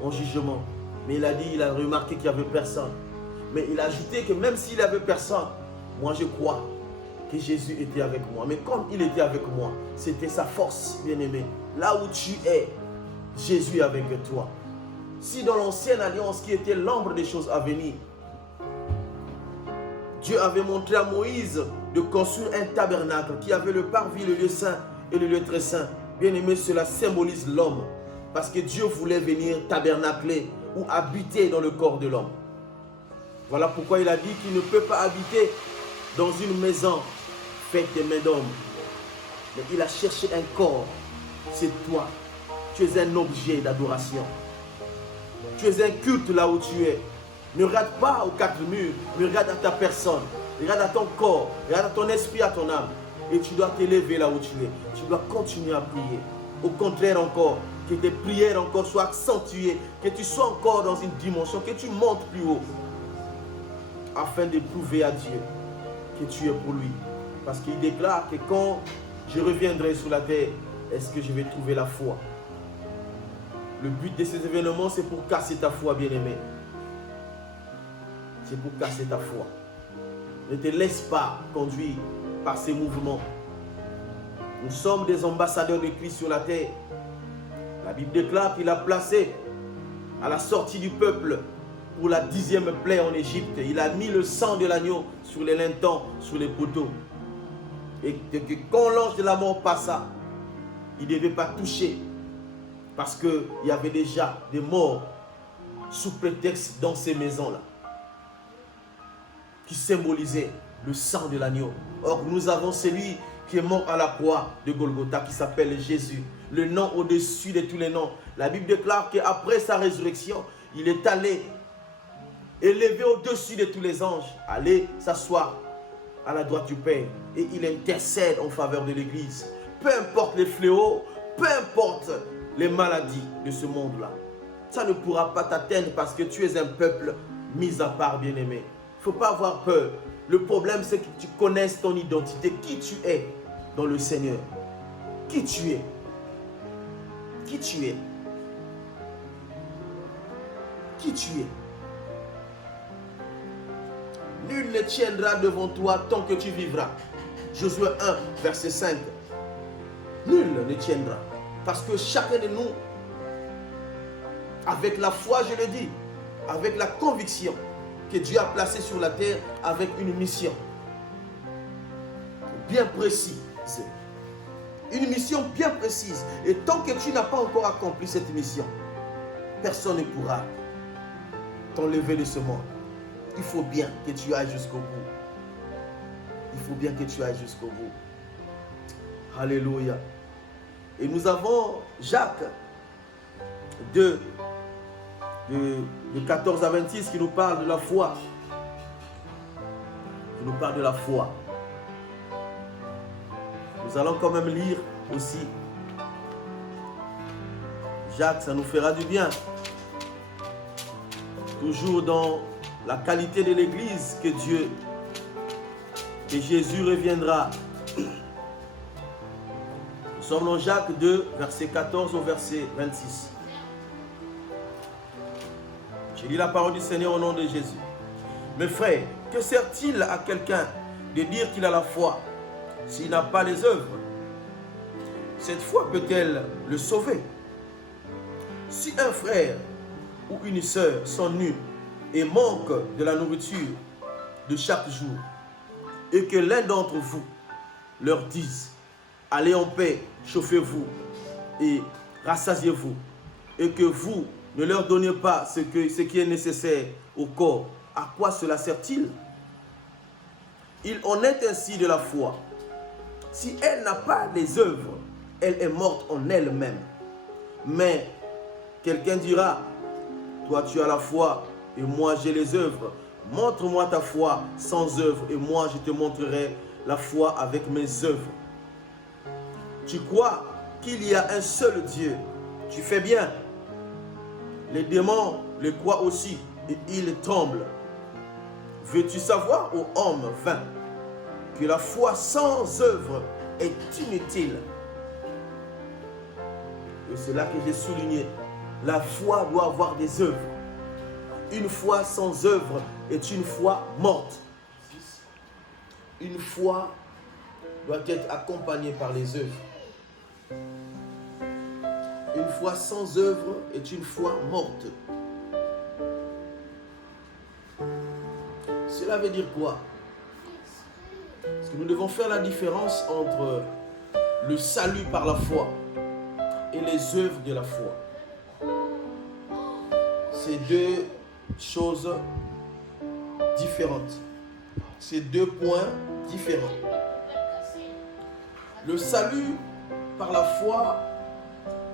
en jugement. Mais il a dit, il a remarqué qu'il n'y avait personne. Mais il a ajouté que même s'il n'y avait personne, moi je crois que Jésus était avec moi. Mais comme il était avec moi, c'était sa force, bien-aimé. Là où tu es, Jésus est avec toi. Si dans l'ancienne alliance qui était l'ombre des choses à venir, Dieu avait montré à Moïse de construire un tabernacle qui avait le parvis, le lieu saint et le lieu très saint. Bien-aimé, cela symbolise l'homme. Parce que Dieu voulait venir tabernacler ou habiter dans le corps de l'homme. Voilà pourquoi il a dit qu'il ne peut pas habiter dans une maison faite des mains d'hommes. Mais il a cherché un corps. C'est toi. Tu es un objet d'adoration. Tu es un culte là où tu es. Ne regarde pas aux quatre murs, mais regarde à ta personne. Regarde à ton corps, regarde à ton esprit, à ton âme. Et tu dois t'élever là où tu es. Tu dois continuer à prier. Au contraire encore, que tes prières encore soient accentuées, que tu sois encore dans une dimension, que tu montes plus haut, afin de prouver à Dieu que tu es pour lui. Parce qu'il déclare que quand je reviendrai sur la terre, est-ce que je vais trouver la foi? Le but de ces événements, c'est pour casser ta foi, bien-aimé. C'est pour casser ta foi. Ne te laisse pas conduire par ces mouvements. Nous sommes des ambassadeurs de Christ sur la terre. La Bible déclare qu'il a placé à la sortie du peuple pour la 10e plaie en Égypte. Il a mis le sang de l'agneau sur les lintons, sur les poteaux. Et que quand l'ange de la mort passa, il ne devait pas toucher. Parce qu'il y avait déjà des morts sous prétexte dans ces maisons-là. Qui symbolisaient le sang de l'agneau. Or, nous avons celui qui est mort à la croix de Golgotha, qui s'appelle Jésus. Le nom au-dessus de tous les noms. La Bible déclare qu'après sa résurrection, il est allé élevé au-dessus de tous les anges, aller s'asseoir à la droite du Père. Et il intercède en faveur de l'Église. Peu importe les fléaux, peu importe les maladies de ce monde-là. Ça ne pourra pas t'atteindre parce que tu es un peuple mis à part, bien-aimé. Il ne faut pas avoir peur. Le problème, c'est que tu connaisses ton identité, qui tu es dans le Seigneur. Qui tu es. Qui tu es. Qui tu es. Nul ne tiendra devant toi tant que tu vivras. Josué 1, verset 5. Nul ne tiendra. Parce que chacun de nous, avec la foi, je le dis, avec la conviction que Dieu a placé sur la terre avec une mission bien précise. Une mission bien précise. Et tant que tu n'as pas encore accompli cette mission, personne ne pourra t'enlever de ce monde. Il faut bien que tu ailles jusqu'au bout. Il faut bien que tu ailles jusqu'au bout. Alléluia. Et nous avons Jacques de 14 à 26 qui nous parle de la foi. Qui nous parle de la foi. Nous allons quand même lire aussi. Jacques, ça nous fera du bien. Toujours dans la qualité de l'Église que Jésus reviendra. Nous sommes dans Jacques 2, verset 14 au verset 26. Je lis la parole du Seigneur au nom de Jésus. Mes frères, que sert-il à quelqu'un de dire qu'il a la foi s'il n'a pas les œuvres? Cette foi peut-elle le sauver? Si un frère ou une sœur sont nus et manquent de la nourriture de chaque jour, et que l'un d'entre vous leur dise: allez en paix, chauffez-vous et rassasiez-vous, et que vous ne leur donnez pas ce qui est nécessaire au corps, à quoi cela sert-il? Il en est ainsi de la foi. Si elle n'a pas les œuvres, elle est morte en elle-même. Mais quelqu'un dira: toi tu as la foi et moi j'ai les œuvres. Montre-moi ta foi sans œuvres et moi je te montrerai la foi avec mes œuvres. Tu crois qu'il y a un seul Dieu? Tu fais bien. Les démons le croient aussi et ils tremblent. Veux-tu savoir, ô homme vain, que la foi sans œuvre est inutile? Et c'est là que j'ai souligné. La foi doit avoir des œuvres. Une foi sans œuvre est une foi morte. Une foi doit être accompagnée par les œuvres. Une foi sans œuvre est une foi morte. Cela veut dire quoi? Parce que nous devons faire la différence entre le salut par la foi et les œuvres de la foi. C'est deux choses différentes. C'est deux points différents. Le salut par la foi,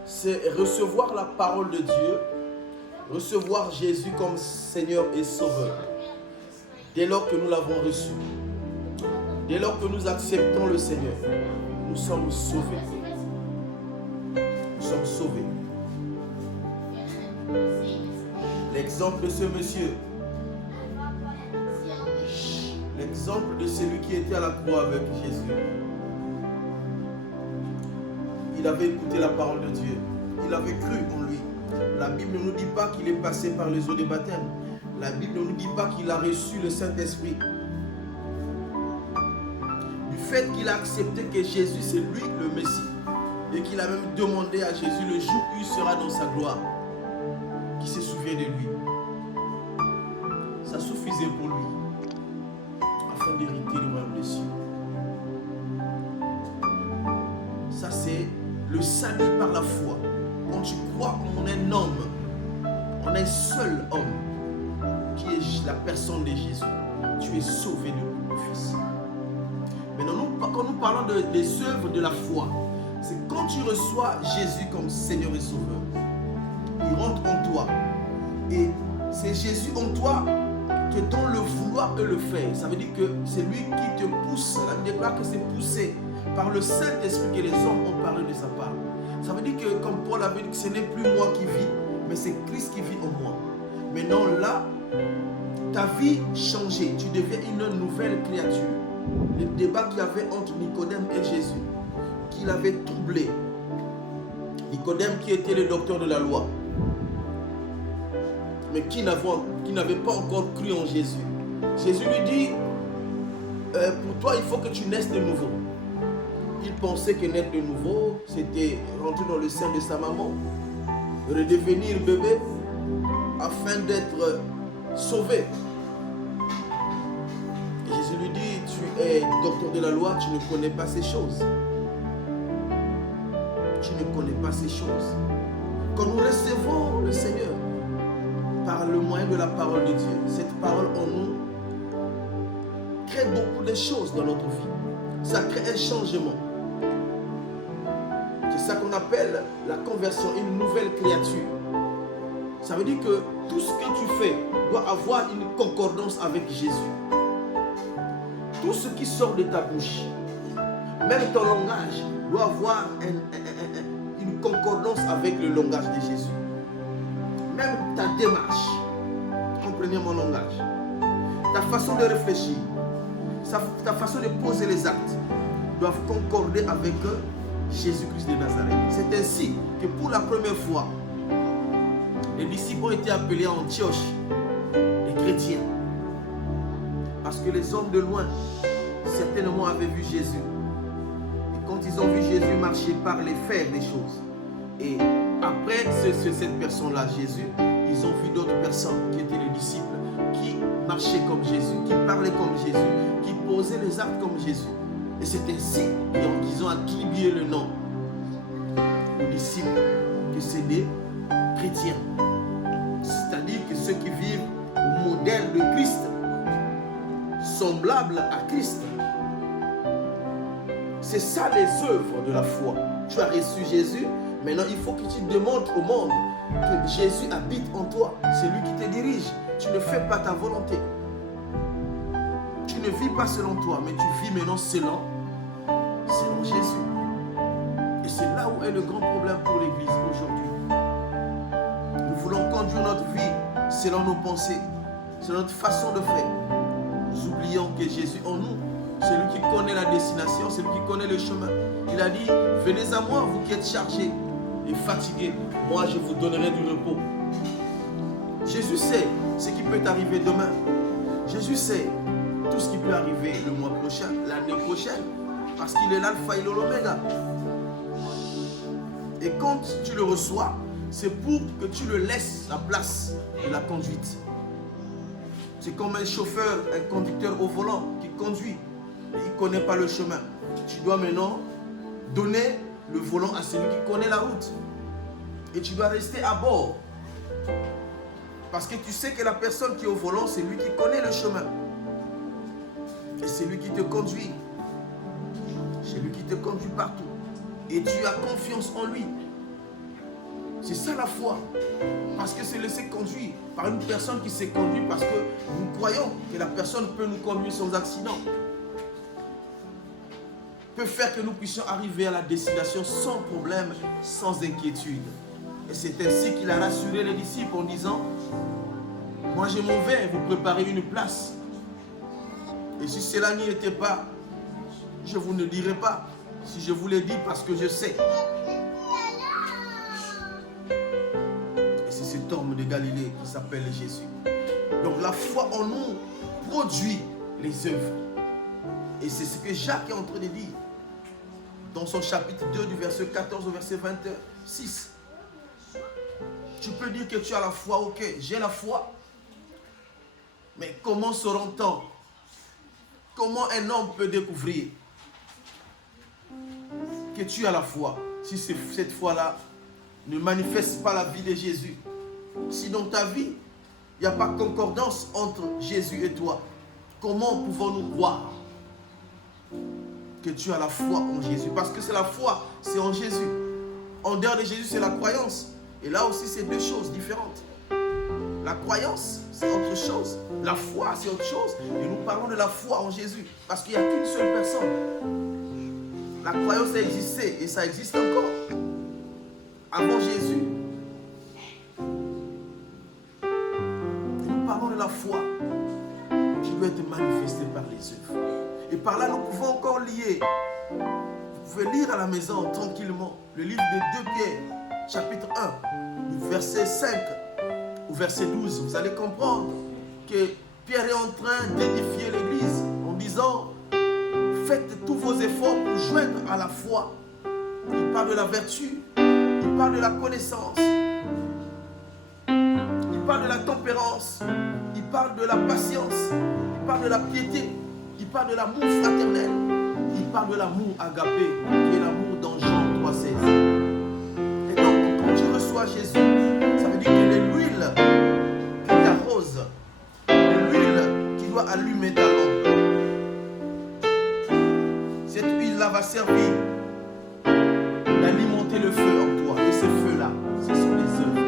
c'est recevoir la parole de Dieu, recevoir Jésus comme Seigneur et Sauveur. Dès lors que nous l'avons reçu, dès lors que nous acceptons le Seigneur, nous sommes sauvés. Nous sommes sauvés. L'exemple de ce monsieur, l'exemple de celui qui était à la croix avec Jésus, il avait écouté la parole de Dieu. Il avait cru en lui. La Bible ne nous dit pas qu'il est passé par les eaux de baptême. La Bible ne nous dit pas qu'il a reçu le Saint-Esprit. Du fait qu'il a accepté que Jésus c'est lui le Messie et qu'il a même demandé à Jésus le jour où il sera dans sa gloire, qu'il se souvient de lui. Ça suffisait pour lui afin d'hériter le royaume des cieux. Ça c'est le salut par la foi. Quand tu crois en un homme, en un seul homme, qui est la personne de Jésus, tu es sauvé de Fils. Maintenant, quand nous parlons des œuvres de la foi, c'est quand tu reçois Jésus comme Seigneur et Sauveur. Il rentre en toi. Et c'est Jésus en toi que dans le vouloir et le faire. Ça veut dire que c'est lui qui te pousse. La Bible déclare que c'est poussé par le Saint-Esprit que les hommes ont parlé de sa part. Ça veut dire que, comme Paul avait dit, que ce n'est plus moi qui vis, mais c'est Christ qui vit en moi. Maintenant là, ta vie changée, tu deviens une nouvelle créature. Le débat qu'il y avait entre Nicodème et Jésus, qui l'avait troublé. Nicodème qui était le docteur de la loi, mais qui n'avait pas encore cru en Jésus. Jésus lui dit, pour toi il faut que tu naisses de nouveau. Il pensait que naître de nouveau, c'était rentrer dans le sein de sa maman, redevenir bébé, afin d'être sauvé. Et Jésus lui dit, tu es docteur de la loi, tu ne connais pas ces choses. Tu ne connais pas ces choses. Quand nous recevons le Seigneur par le moyen de la parole de Dieu, cette parole en nous crée beaucoup de choses dans notre vie. Ça crée un changement. C'est ça qu'on appelle la conversion, une nouvelle créature. Ça veut dire que tout ce que tu fais doit avoir une concordance avec Jésus. Tout ce qui sort de ta bouche, même ton langage, doit avoir une concordance avec le langage de Jésus. Même ta démarche, comprenez mon langage, ta façon de réfléchir, ta façon de poser les actes doivent concorder avec Jésus-Christ de Nazareth. C'est ainsi que pour la première fois, les disciples ont été appelés à Antioche, les chrétiens. Parce que les hommes de loin, certainement avaient vu Jésus. Et quand ils ont vu Jésus marcher, parler, faire des choses. Et après cette personne-là, Jésus, ils ont vu d'autres personnes qui étaient les disciples, qui marchaient comme Jésus, qui parlaient comme Jésus, qui posaient les actes comme Jésus. Et c'est ainsi qu'ils ont attribué le nom aux disciples, que c'est des chrétiens. C'est-à-dire que ceux qui vivent au modèle de Christ, semblables à Christ. C'est ça les œuvres de la foi. Tu as reçu Jésus, maintenant il faut que tu démontres au monde que Jésus habite en toi. C'est lui qui te dirige. Tu ne fais pas ta volonté. Tu ne vis pas selon toi, mais tu vis maintenant selon Jésus. Et c'est là où est le grand problème pour l'Église aujourd'hui. Nous voulons conduire notre vie selon nos pensées, selon notre façon de faire. Nous oublions que Jésus en nous, c'est lui qui connaît la destination, c'est lui qui connaît le chemin. Il a dit, venez à moi, vous qui êtes chargés et fatigués, moi je vous donnerai du repos. Jésus sait ce qui peut arriver demain. Jésus sait tout ce qui peut arriver le mois prochain, l'année prochaine, parce qu'il est l'alpha et l'oméga. Et quand tu le reçois, c'est pour que tu le laisses la place de la conduite. C'est comme un chauffeur, un conducteur au volant qui conduit, mais il ne connaît pas le chemin. Tu dois maintenant donner le volant à celui qui connaît la route. Et tu dois rester à bord. Parce que tu sais que la personne qui est au volant, c'est lui qui connaît le chemin. Et c'est lui qui te conduit. C'est lui qui te conduit partout. Et tu as confiance en lui. C'est ça la foi. Parce que c'est laisser conduire par une personne qui s'est conduite parce que nous croyons que la personne peut nous conduire sans accident. Peut faire que nous puissions arriver à la destination sans problème, sans inquiétude. Et c'est ainsi qu'il a rassuré les disciples en disant: moi je m'en vais vous préparer une place. Et si cela n'y était pas, je vous ne dirai pas. Si je vous l'ai dit parce que je sais. Et c'est cet homme de Galilée qui s'appelle Jésus. Donc la foi en nous produit les œuvres. Et c'est ce que Jacques est en train de dire dans son chapitre 2 du verset 14 au verset 26. Tu peux dire que tu as la foi, ok, j'ai la foi. Mais comment sauront-on? Comment un homme peut découvrir que tu as la foi si cette foi-là ne manifeste pas la vie de Jésus? Si dans ta vie, il n'y a pas de concordance entre Jésus et toi, comment pouvons-nous croire que tu as la foi en Jésus? Parce que c'est la foi, c'est en Jésus. En dehors de Jésus, c'est la croyance. Et là aussi, c'est deux choses différentes. La croyance, c'est autre chose. La foi, c'est autre chose. Et nous parlons de la foi en Jésus. Parce qu'il n'y a qu'une seule personne. La croyance a existé et ça existe encore. Avant Jésus. Et nous parlons de la foi qui doit être manifestée par les œuvres. Et par là, nous pouvons encore lier. Vous pouvez lire à la maison tranquillement le livre de 2 Pierre, chapitre 1, du verset 5 au verset 12. Vous allez comprendre que Pierre est en train d'édifier l'église en disant: faites tous vos efforts pour joindre à la foi. Il parle de la vertu, il parle de la connaissance, il parle de la tempérance, il parle de la patience, il parle de la piété, il parle de l'amour fraternel, il parle de l'amour agapé, qui est l'amour dans Jean 3,16. Et donc, quand tu reçois Jésus, ça veut dire que c'est l'huile qui t'arrose, l'huile qui doit allumer ta lampe. Cette huile-là va servir d'alimenter le feu en toi. Et ce feu-là, ce sont les œuvres.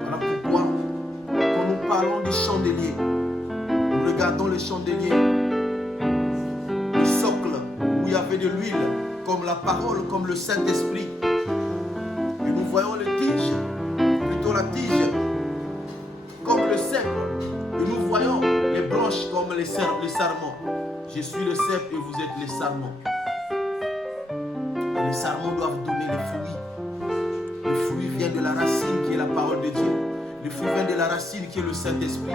Voilà pourquoi, quand nous parlons du chandelier, nous regardons le chandelier, le socle où il y avait de l'huile, comme la parole, comme le Saint-Esprit. Et nous voyons le tige, plutôt la tige, comme le cèpe. Et nous voyons les branches comme les sarments. Je suis le cèpe et vous êtes les sarments. Et les sarments doivent donner les fruits. Les fruits viennent de la racine qui est la parole de Dieu. Les fruits viennent de la racine qui est le Saint-Esprit.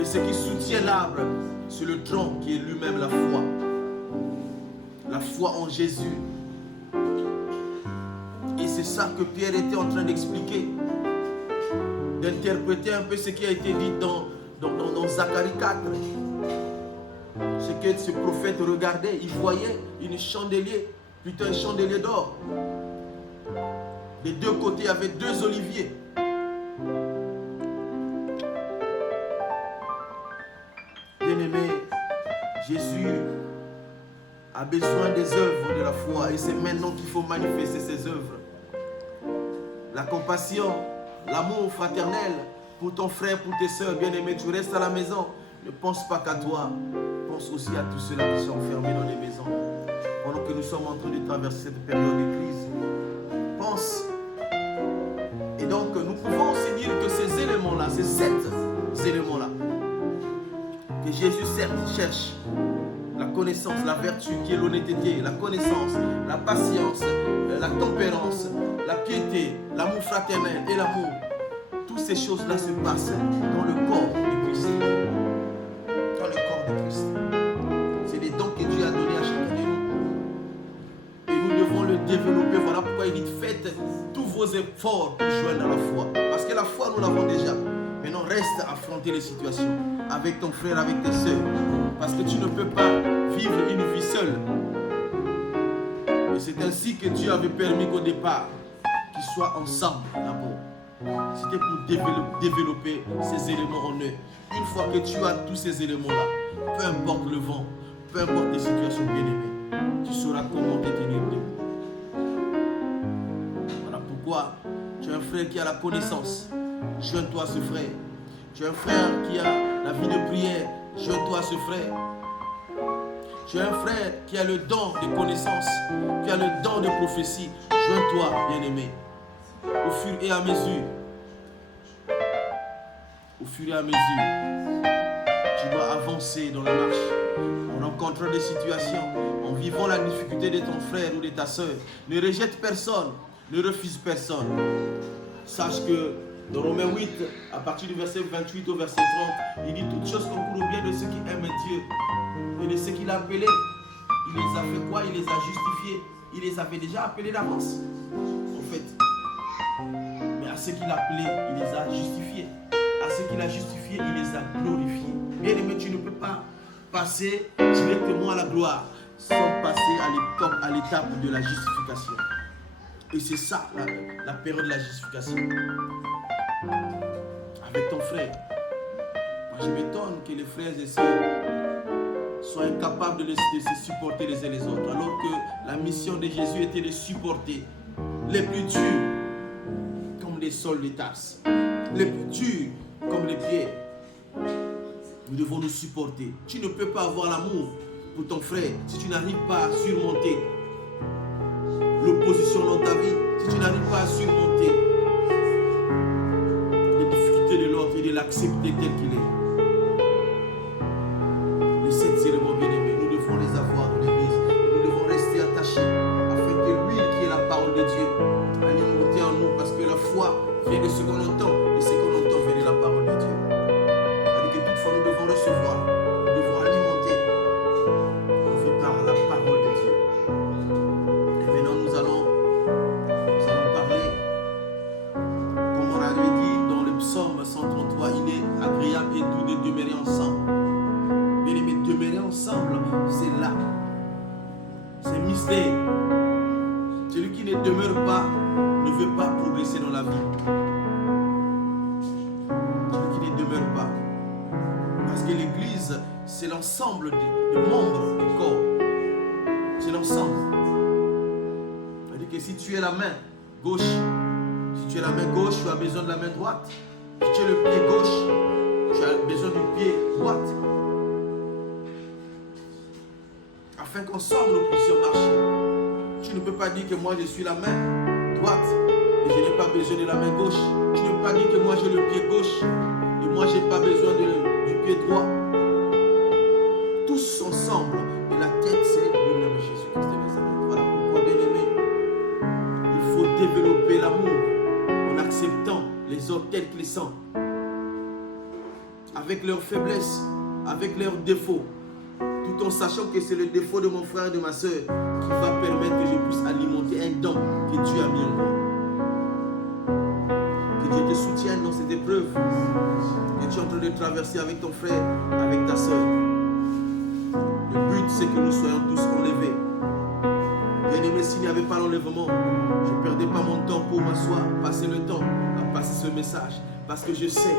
Et ce qui soutient l'arbre, c'est le tronc qui est lui-même la foi. La foi en Jésus. Et c'est ça que Pierre était en train d'expliquer. D'interpréter un peu ce qui a été dit dans Zacharie 4. Ce que ce prophète regardait, il voyait un chandelier, plutôt un chandelier d'or. Des deux côtés, il y avait 2 oliviers. Bien-aimé, Jésus a besoin des œuvres de la foi et c'est maintenant qu'il faut manifester ces œuvres. La compassion, l'amour fraternel pour ton frère, pour tes soeurs. Bien-aimé, tu restes à la maison. Ne pense pas qu'à toi. Pense aussi à tous ceux-là qui sont enfermés dans les maisons. Pendant que nous sommes en train de traverser cette période de crise. Pense. Et donc, nous pouvons aussi dire que ces éléments-là, ces 7 éléments-là, que Jésus cherche, la connaissance, la vertu qui est l'honnêteté, la connaissance, la patience, la tempérance, la piété, l'amour fraternel et l'amour. Toutes ces choses-là se passent dans le corps de Christ. Dans le corps de Christ. C'est des dons que Dieu a donnés à chacun de nous. Et nous devons le développer. Voilà pourquoi il dit faites tous vos efforts pour joindre à la foi. Parce que la foi, nous l'avons déjà. Maintenant, reste à affronter les situations avec ton frère, avec tes soeurs. Parce que tu ne peux pas vivre une vie seule. Et c'est ainsi que Dieu avait permis qu'au départ, qu'ils soient ensemble d'abord. C'était pour développer ces éléments en eux. Une fois que tu as tous ces éléments-là, peu importe le vent, peu importe les situations bien-aimées, tu sauras comment te tenir debout. Voilà pourquoi tu as un frère qui a la connaissance. Joins-toi à ce frère. Tu as un frère qui a la vie de prière. Joins-toi à ce frère. Tu as un frère qui a le don de connaissance, qui a le don de prophétie. Joins-toi, bien-aimé. Au fur et à mesure, tu dois avancer dans la marche. En rencontrant des situations, en vivant la difficulté de ton frère ou de ta soeur. Ne rejette personne, ne refuse personne. Sache que dans Romains 8, à partir du verset 28 au verset 30, il dit toutes choses concourent au bien de ceux qui aiment Dieu et de ceux qu'il a appelés. Il les a fait quoi? Il les a justifiés. Il les avait déjà appelés d'avance. En fait. Mais à ceux qu'il a appelés, il les a justifiés. À ceux qu'il a justifiés, il les a glorifiés. Bien aimé, tu ne peux pas passer directement à la gloire sans passer à l'étape de la justification. Et c'est ça la période de la justification. Avec ton frère. Moi, je m'étonne que les frères et sœurs soient incapables de se supporter les uns les autres, alors que la mission de Jésus était de supporter les plus durs comme les sols de Tarse, les plus durs comme les pierres. Nous devons nous supporter. Tu ne peux pas avoir l'amour pour ton frère si tu n'arrives pas à surmonter l'opposition dans ta vie, si tu n'arrives pas à surmonter les difficultés de l'autre et de l'accepter tel qu'il est. Les 7 éléments bien-aimés, nous devons les avoir dans l'Église. Nous devons rester attachés afin que l'huile qui est la parole de Dieu aille monter en nous, parce que la foi vient de ce qu'on entend et ce qu'on entend vient de la parole de Dieu. C'est-à-dire que toutefois nous devons recevoir, nous devons alimenter par la parole de Dieu. Et maintenant nous allons parler, comme on avait dit dans le psaume 133, il est agréable et doux de demeurer ensemble. Bien-aimés, demeurer ensemble, c'est là. C'est mystère. Celui qui ne demeure pas ne veut pas progresser dans la vie. Celui qui ne demeure pas. Parce que l'Église, c'est l'ensemble des membres du corps. C'est l'ensemble. C'est-à-dire que si tu es la main gauche, tu as besoin de la main droite. Si tu es le pied gauche, tu as besoin du pied droite. Afin qu'ensemble nous puissions marcher. Tu ne peux pas dire que moi je suis la main droite et je n'ai pas besoin de la main gauche. Tu ne peux pas dire que moi j'ai le pied gauche et moi je n'ai pas besoin du pied droit. Tous ensemble, et la tête c'est le nom de Jésus-Christ de Nazareth. Voilà pourquoi, bien-aimé, il faut développer l'amour en acceptant les autres tels qu'ils sont, avec leurs faiblesses, avec leurs défauts, tout en sachant que c'est le défaut de mon frère et de ma soeur qui va permettre que je puisse alimenter un don que Dieu a mis en moi. Que Dieu te soutienne dans cette épreuve que tu es en train de traverser avec ton frère, avec ta soeur. Le but, c'est que nous soyons tous enlevés. Bien-aimé, s'il n'y avait pas l'enlèvement, je ne perdais pas mon temps pour m'asseoir, passer le temps à passer ce message. Parce que je sais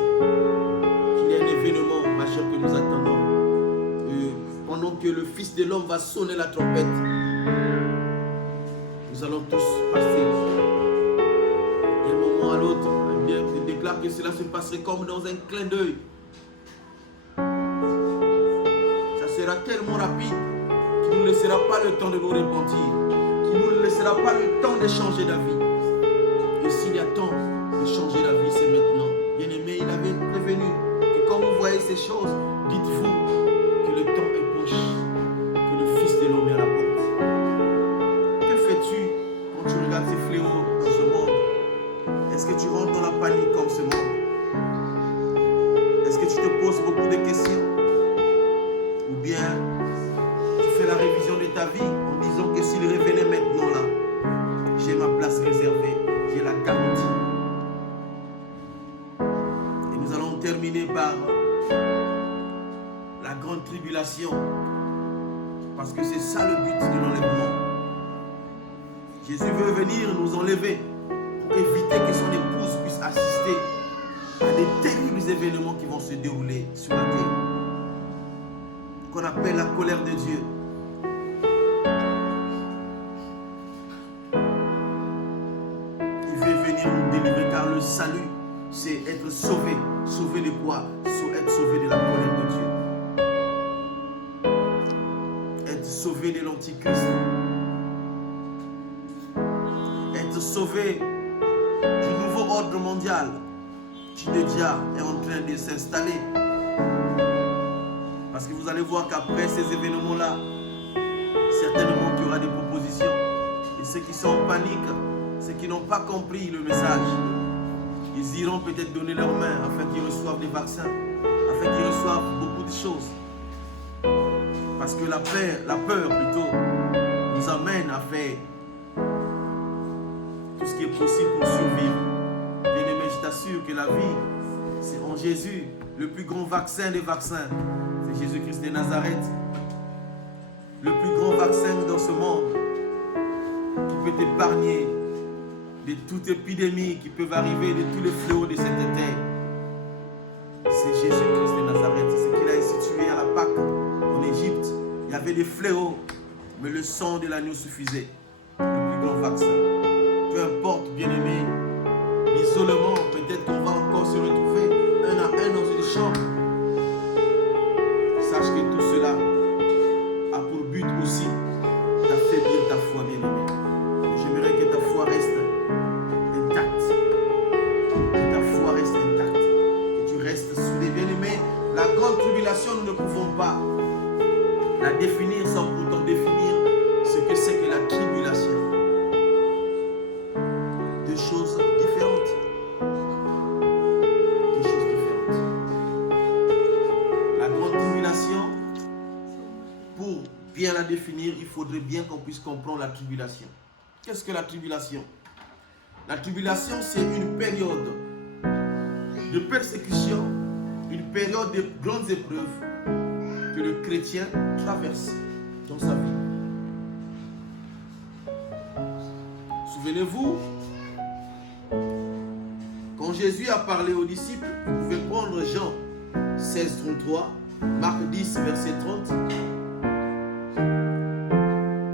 qu'il y a un événement majeur que nous attendons. Pendant que le Fils de l'homme va sonner la trompette, nous allons tous passer d'un moment à l'autre. La Bible déclare que cela se passerait comme dans un clin d'œil. Ça sera tellement rapide qu'il ne nous laissera pas le temps de nous repentir, qu'il ne nous laissera pas le temps de changer d'avis. Et s'il y a temps de changer d'avis, c'est maintenant. Bien-aimé, il avait prévenu que quand vous voyez ces choses, dites-vous que le temps est proche, que poses beaucoup de questions. Ou bien tu fais la révision de ta vie en disant que s'il revenait maintenant là, j'ai ma place réservée, j'ai la garantie. Et nous allons terminer par la grande tribulation. Parce que c'est ça le but de l'enlèvement. Jésus veut venir nous enlever pour éviter que son épouse puisse assister à des terribles événements qui vont se dérouler sur la terre. Qu'on appelle la colère de Dieu. Il veut venir nous délivrer car le salut, c'est être sauvé. Sauvé de quoi? Être sauvé de la colère de Dieu. Être sauvé de l'antichrist. Être sauvé du nouveau ordre mondial qui déjà est en train de s'installer. Parce que vous allez voir qu'après ces événements-là, certainement qu'il y aura des propositions. Et ceux qui sont en panique, ceux qui n'ont pas compris le message, ils iront peut-être donner leurs mains afin qu'ils reçoivent des vaccins, afin qu'ils reçoivent beaucoup de choses. Parce que la peur plutôt, nous amène à faire tout ce qui est possible pour survivre. Bien-aimé, je t'assure que la vie, c'est en Jésus, le plus grand vaccin des vaccins. C'est Jésus-Christ de Nazareth. Le plus grand vaccin dans ce monde qui peut t'épargner de toute épidémie qui peuvent arriver, de tous les fléaux de cette terre. C'est Jésus-Christ de Nazareth. C'est ce qu'il a institué à la Pâque en Égypte. Il y avait des fléaux, mais le sang de l'agneau suffisait. Le plus grand vaccin. Peu importe, bien-aimé, l'isolement, peut-être qu'on va encore se retrouver un à un dans une chambre. Sache que tout cela a pour but aussi d'affaiblir ta foi, bien-aimé. J'aimerais que ta foi reste intacte. Que ta foi reste intacte. Que tu restes soudé, bien-aimé. La grande tribulation, nous ne pouvons pas la définir sans pourtant définir ce que c'est que la tribulation. Deux choses différentes. Deux choses différentes. La grande tribulation, pour bien la définir, il faudrait bien qu'on puisse comprendre la tribulation. Qu'est-ce que la tribulation? La tribulation, c'est une période de persécution, une période de grandes épreuves que le chrétien traverse dans sa vie. Souvenez-vous, quand Jésus a parlé aux disciples, vous pouvez prendre Jean 16, 33, Marc 10, verset 30.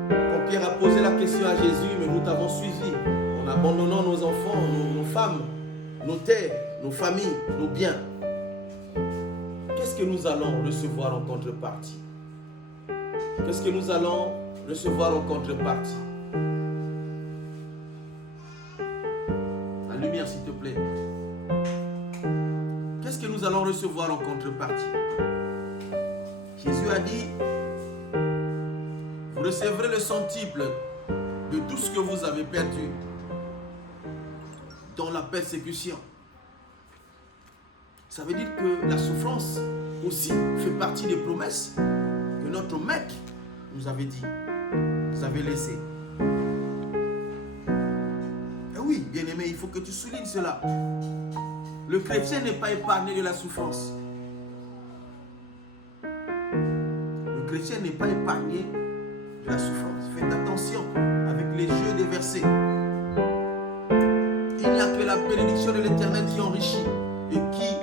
Quand Pierre a posé la question à Jésus, mais nous t'avons suivi en abandonnant nos enfants, nos femmes, nos terres, nos familles, nos biens. Qu'est-ce que nous allons recevoir en contrepartie? Qu'est-ce que nous allons recevoir en contrepartie? La lumière, s'il te plaît. Qu'est-ce que nous allons recevoir en contrepartie? Jésus a dit, vous recevrez le centuple de tout ce que vous avez perdu dans la persécution. Ça veut dire que la souffrance aussi fait partie des promesses que notre maître nous avait dit, nous avait laissé. Et oui, bien-aimé, il faut que tu soulignes cela. Le chrétien n'est pas épargné de la souffrance. Le chrétien n'est pas épargné de la souffrance. Faites attention avec les jeux des versets. Il n'y a que la bénédiction de l'Éternel qui enrichit et qui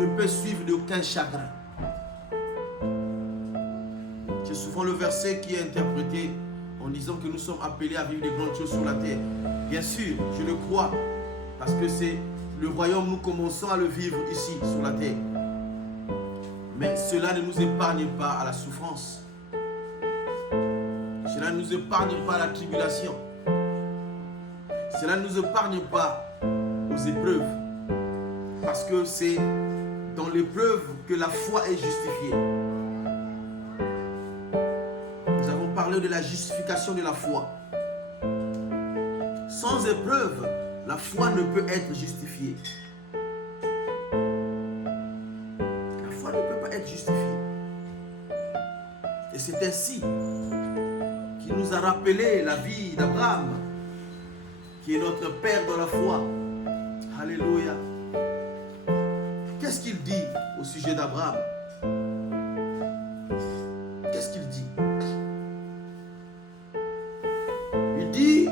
ne peut suivre d'aucun chagrin. C'est souvent le verset qui est interprété en disant que nous sommes appelés à vivre des grandes choses sur la terre. Bien sûr, je le crois, parce que c'est le royaume, nous commençons à le vivre ici, sur la terre. Mais cela ne nous épargne pas à la souffrance. Cela ne nous épargne pas à la tribulation. Cela ne nous épargne pas aux épreuves. Parce que c'est dans l'épreuve que la foi est justifiée. Nous avons parlé de la justification de la foi. Sans épreuve, la foi ne peut être justifiée. La foi ne peut pas être justifiée. Et c'est ainsi qu'il nous a rappelé la vie d'Abraham, qui est notre père dans la foi. Alléluia. Qu'est-ce qu'il dit au sujet d'Abraham? Qu'est-ce qu'il dit? Il dit,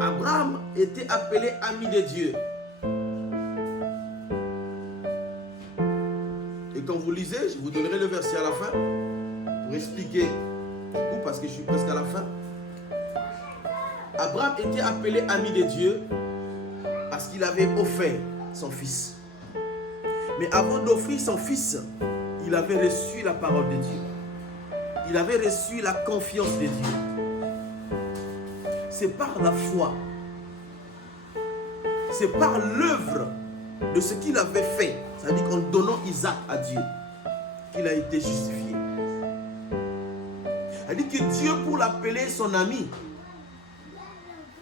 Abraham était appelé ami de Dieu. Et quand vous lisez, je vous donnerai le verset à la fin pour expliquer, parce que je suis presque à la fin. Abraham était appelé ami de Dieu parce qu'il avait offert son fils. Mais avant d'offrir son fils, il avait reçu la parole de Dieu. Il avait reçu la confiance de Dieu. C'est par la foi. C'est par l'œuvre de ce qu'il avait fait, c'est-à-dire qu'en donnant Isaac à Dieu, qu'il a été justifié. C'est-à-dire que Dieu, pour l'appeler son ami,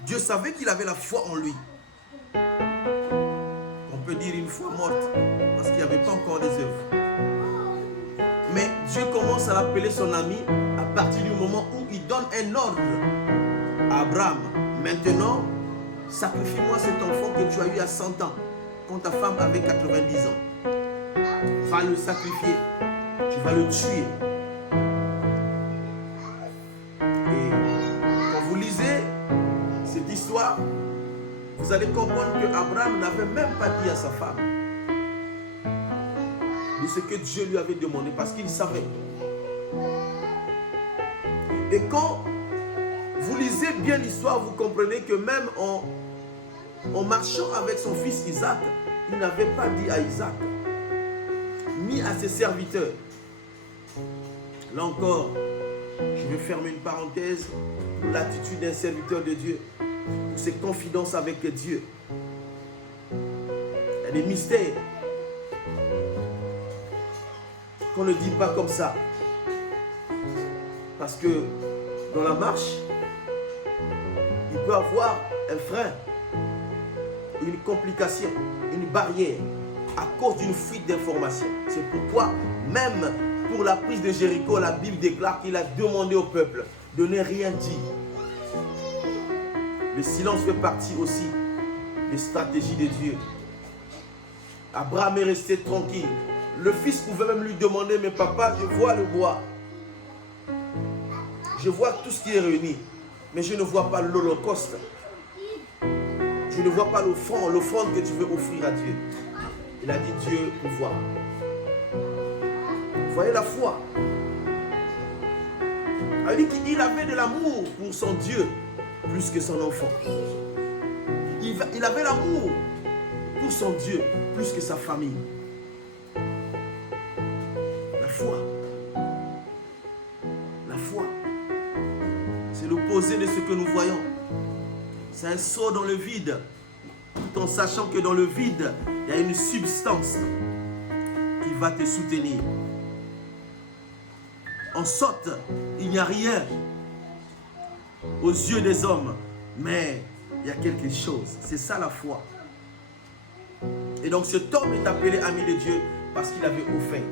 Dieu savait qu'il avait la foi en lui. On peut dire une foi morte, parce qu'il n'y avait pas encore les œuvres. Mais Dieu commence à l'appeler son ami à partir du moment où il donne un ordre à Abraham. Maintenant, sacrifie-moi cet enfant que tu as eu à 100 ans, quand ta femme avait 90 ans. Va le sacrifier, tu vas le tuer. Et quand vous lisez cette histoire, vous allez comprendre que Abraham n'avait même pas dit à sa femme de ce que Dieu lui avait demandé, parce qu'il savait. Et quand vous lisez bien l'histoire, vous comprenez que même en marchant avec son fils Isaac, il n'avait pas dit à Isaac, ni à ses serviteurs. Là encore, je vais fermer une parenthèse pour l'attitude d'un serviteur de Dieu, pour ses confidences avec Dieu. Il y a des mystères qu'on ne dit pas comme ça. Parce que dans la marche, il peut avoir un frein, une complication, une barrière à cause d'une fuite d'informations. C'est pourquoi même pour la prise de Jéricho, la Bible déclare qu'il a demandé au peuple de ne rien dire. Le silence fait partie aussi des stratégies de Dieu. Abraham est resté tranquille. Le fils pouvait même lui demander, mais papa, je vois le bois. Je vois tout ce qui est réuni, mais je ne vois pas l'holocauste. Je ne vois pas l'offrande que tu veux offrir à Dieu. Il a dit, Dieu peut voir. Vous voyez la foi. Il dit qu'il avait de l'amour pour son Dieu plus que son enfant. Il avait l'amour pour son Dieu plus que sa famille. La foi. La foi. C'est l'opposé de ce que nous voyons. C'est un saut dans le vide, tout en sachant que dans le vide, il y a une substance qui va te soutenir. En sorte, il n'y a rien aux yeux des hommes, mais il y a quelque chose. C'est ça la foi. Et donc cet homme est appelé ami de Dieu parce qu'il avait offert.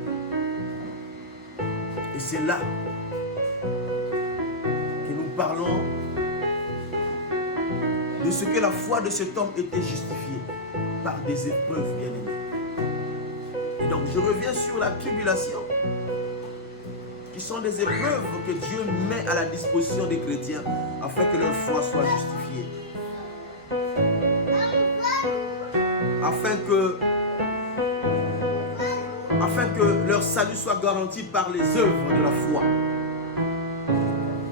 Et c'est là que nous parlons de ce que la foi de cet homme était justifiée par des épreuves bien-aimées. Et donc je reviens sur la tribulation, qui sont des épreuves que Dieu met à la disposition des chrétiens afin que leur foi soit justifiée. Afin que leur salut soit garanti par les œuvres de la foi.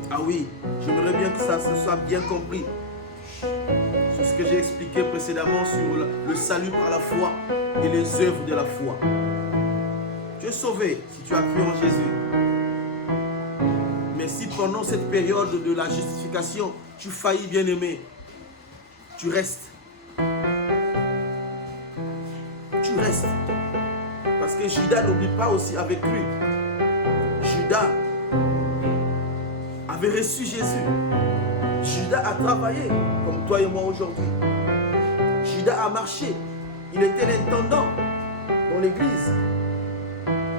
Ah oui, j'aimerais bien que ça se soit bien compris. Sur ce que j'ai expliqué précédemment sur le salut par la foi et les œuvres de la foi. Tu es sauvé si tu as cru en Jésus. Mais si pendant cette période de la justification, tu faillis, bien-aimé, tu restes. Tu restes. Parce que Judas n'oublie pas aussi avec lui. Judas avait reçu Jésus. Judas a travaillé comme toi et moi aujourd'hui. Judas a marché. Il était l'intendant dans l'église.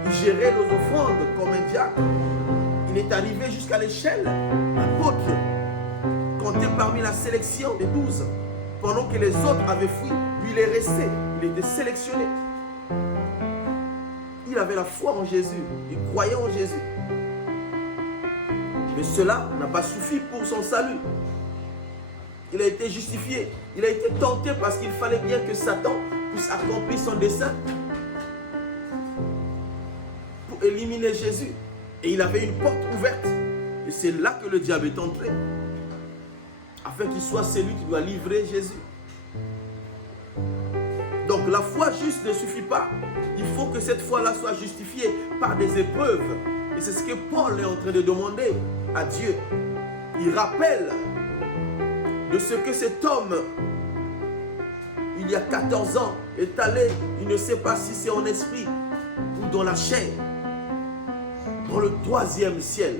Il gérait les offrandes comme un diacre. Il est arrivé jusqu'à l'échelle apôtre, compté parmi la sélection des 12. Pendant que les autres avaient fui, lui il est resté, il était sélectionné. Il avait la foi en Jésus, il croyait en Jésus. Mais cela n'a pas suffi pour son salut. Il a été justifié, il a été tenté parce qu'il fallait bien que Satan puisse accomplir son dessein pour éliminer Jésus. Et il avait une porte ouverte. Et c'est là que le diable est entré. Afin qu'il soit celui qui doit livrer Jésus. Donc la foi juste ne suffit pas. Il faut que cette foi-là soit justifiée par des épreuves. Et c'est ce que Paul est en train de demander à Dieu. Il rappelle de ce que cet homme, il y a 14 ans, est allé, il ne sait pas si c'est en esprit ou dans la chair, dans le 3e ciel.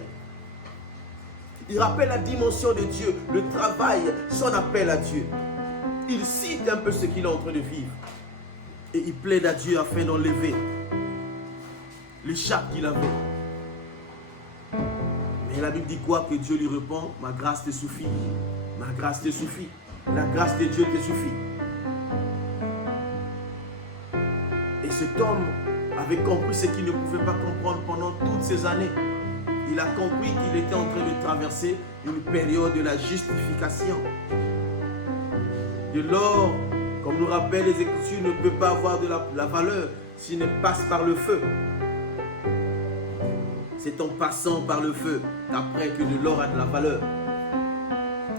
Il rappelle la dimension de Dieu, le travail, son appel à Dieu. Il cite un peu ce qu'il est en train de vivre. Et il plaide à Dieu afin d'enlever l'écharpe qu'il avait. Mais la Bible dit quoi? Que Dieu lui répond, ma grâce te suffit. Ma grâce te suffit. La grâce de Dieu te suffit. Et cet homme avait compris ce qu'il ne pouvait pas comprendre pendant toutes ces années. Il a compris qu'il était en train de traverser une période de la justification. De l'or, comme nous rappellent les Écritures, ne peut pas avoir de la valeur s'il ne passe par le feu. C'est en passant par le feu qu'après que de l'or a de la valeur.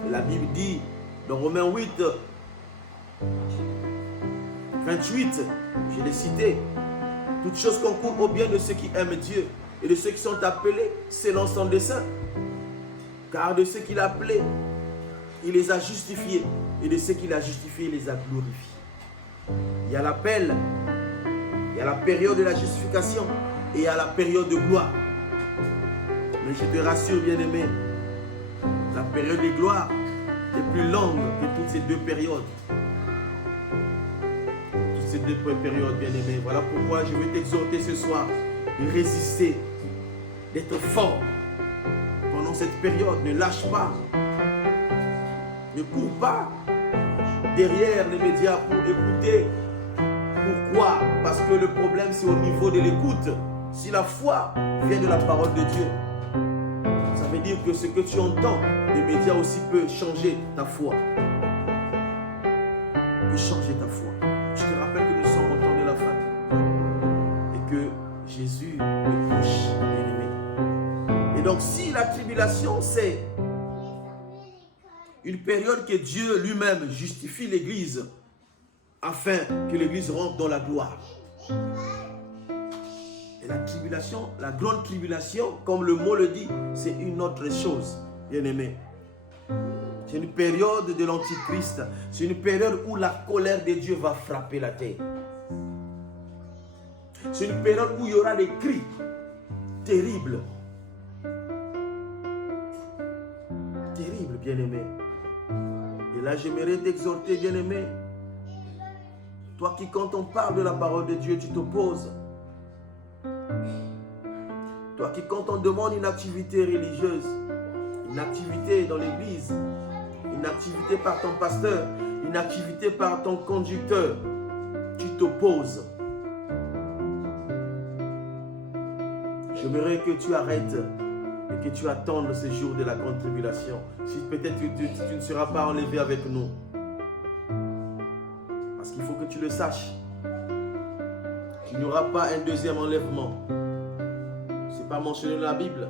Et la Bible dit dans Romains 8, 28, je l'ai cité, toutes choses concourent au bien de ceux qui aiment Dieu et de ceux qui sont appelés selon son dessein. Car de ceux qu'il a appelés, il les a justifiés. Et de ceux qu'il a justifiés, il les a glorifiés. Il y a l'appel, il y a la période de la justification et il y a la période de gloire. Mais je te rassure, bien-aimé, la période de gloire est plus longue que toutes ces deux périodes. Toutes ces deux périodes, bien-aimé. Voilà pourquoi je veux t'exhorter ce soir de résister, d'être fort pendant cette période. Ne lâche pas. Ne cours pas derrière les médias pour écouter. Pourquoi? Parce que le problème, c'est au niveau de l'écoute. Si la foi vient de la parole de Dieu, ça veut dire que ce que tu entends, les médias aussi peuvent changer ta foi. Peut changer ta foi. Je te rappelle que nous sommes au temps de la fin. Et que Jésus est proche, bien-aimé. Et donc, si la tribulation, c'est une période que Dieu lui-même justifie l'Église afin que l'Église rentre dans la gloire. Et la tribulation, la grande tribulation, comme le mot le dit, c'est une autre chose, bien-aimé. C'est une période de l'Antichrist. C'est une période où la colère de Dieu va frapper la terre. C'est une période où il y aura des cris terribles. Terribles, bien-aimé. Et là, j'aimerais t'exhorter, bien-aimé. Toi qui, quand on parle de la parole de Dieu, tu t'opposes. Toi qui, quand on demande une activité religieuse, une activité dans l'église, une activité par ton pasteur, une activité par ton conducteur, tu t'opposes. J'aimerais que tu arrêtes et que tu attendes ce jour de la grande tribulation. Si peut-être tu ne seras pas enlevé avec nous. Parce qu'il faut que tu le saches. Il n'y aura pas un deuxième enlèvement. Ce n'est pas mentionné dans la Bible.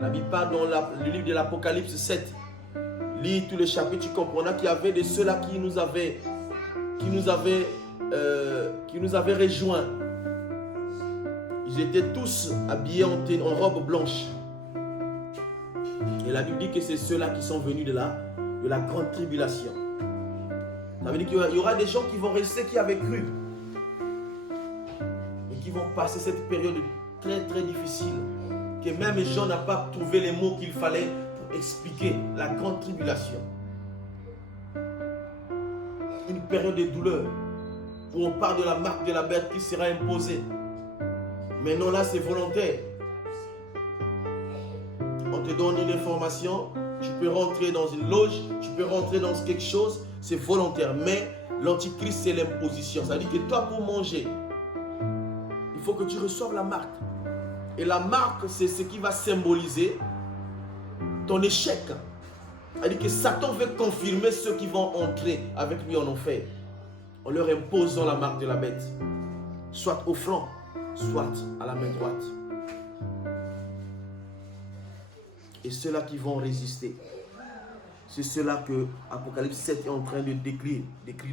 La Bible parle dans le livre de l'Apocalypse 7. Lis tout le chapitre, tu comprendras qu'il y avait de ceux-là qui nous avaient rejoints. Ils étaient tous habillés en robe blanche. Et la Bible dit que c'est ceux-là qui sont venus de la grande tribulation. Ça veut dire qu'il y aura des gens qui vont rester, qui avaient cru. Et qui vont passer cette période très très difficile. Que même Jean n'a pas trouvé les mots qu'il fallait pour expliquer la grande tribulation. Une période de douleur. où on parle de la marque de la bête qui sera imposée. Mais non, là, c'est volontaire. On te donne une information, tu peux rentrer dans une loge, tu peux rentrer dans quelque chose, c'est volontaire. Mais l'antichrist, c'est l'imposition. Ça veut dire que toi, pour manger, il faut que tu reçoives la marque. Et la marque, c'est ce qui va symboliser ton échec. C'est-à-dire que Satan veut confirmer ceux qui vont entrer avec lui en enfer. En leur imposant la marque de la bête. Soit au front, soit à la main droite. Et ceux-là qui vont résister. C'est ceux-là que Apocalypse 7 est en train de décrire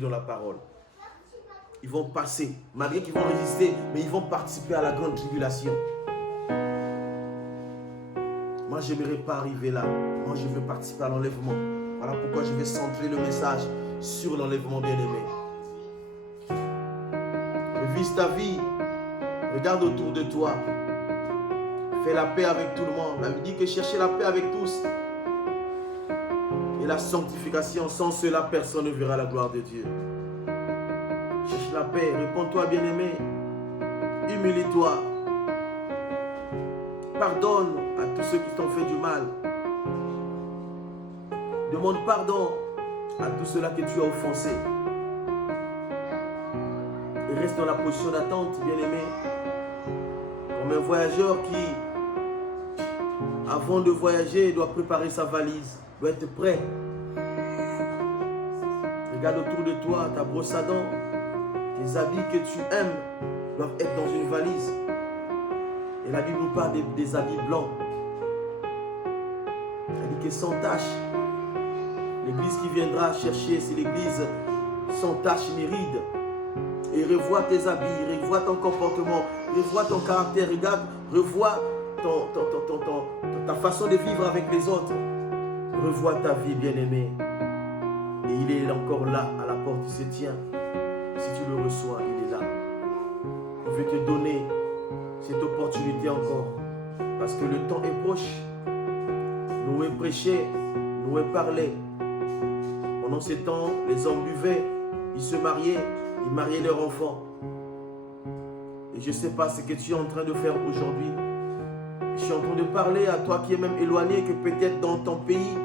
dans la parole. Ils vont passer, malgré qu'ils vont résister, mais ils vont participer à la grande tribulation. Moi, je n'aimerais pas arriver là. Moi, je veux participer à l'enlèvement. Voilà pourquoi je vais centrer le message sur l'enlèvement bien-aimé. Revise ta vie. Regarde autour de toi. Fais la paix avec tout le monde. La Bible dit que cherchez la paix avec tous. Et la sanctification, sans cela, personne ne verra la gloire de Dieu. Cherche la paix. Réponds-toi, bien-aimé. Humilie-toi. Pardonne à tous ceux qui t'ont fait du mal. Demande pardon à tous ceux-là que tu as offensés. Et reste dans la position d'attente, bien-aimé. Comme un voyageur qui, avant de voyager, doit préparer sa valise, doit être prêt. Regarde autour de toi, ta brosse à dents, tes habits que tu aimes doivent être dans une valise. Et la Bible nous parle des habits blancs. Elle dit que sans tache. L'église qui viendra chercher, c'est l'église sans tache ni ride. Et revois tes habits, revois ton comportement, revois ton caractère, regarde, revois ta façon de vivre avec les autres. Revois ta vie, bien-aimé. Et il est encore là, à la porte, il se tient. Si tu le reçois, il est là. Je vais te donner cette opportunité encore. Parce que le temps est proche. Nous prêcher, nous parler. Pendant ces temps, les hommes buvaient, ils se mariaient, ils mariaient leurs enfants. Et je ne sais pas ce que tu es en train de faire aujourd'hui. Je suis en train de parler à toi qui es même éloigné, que peut-être dans ton pays,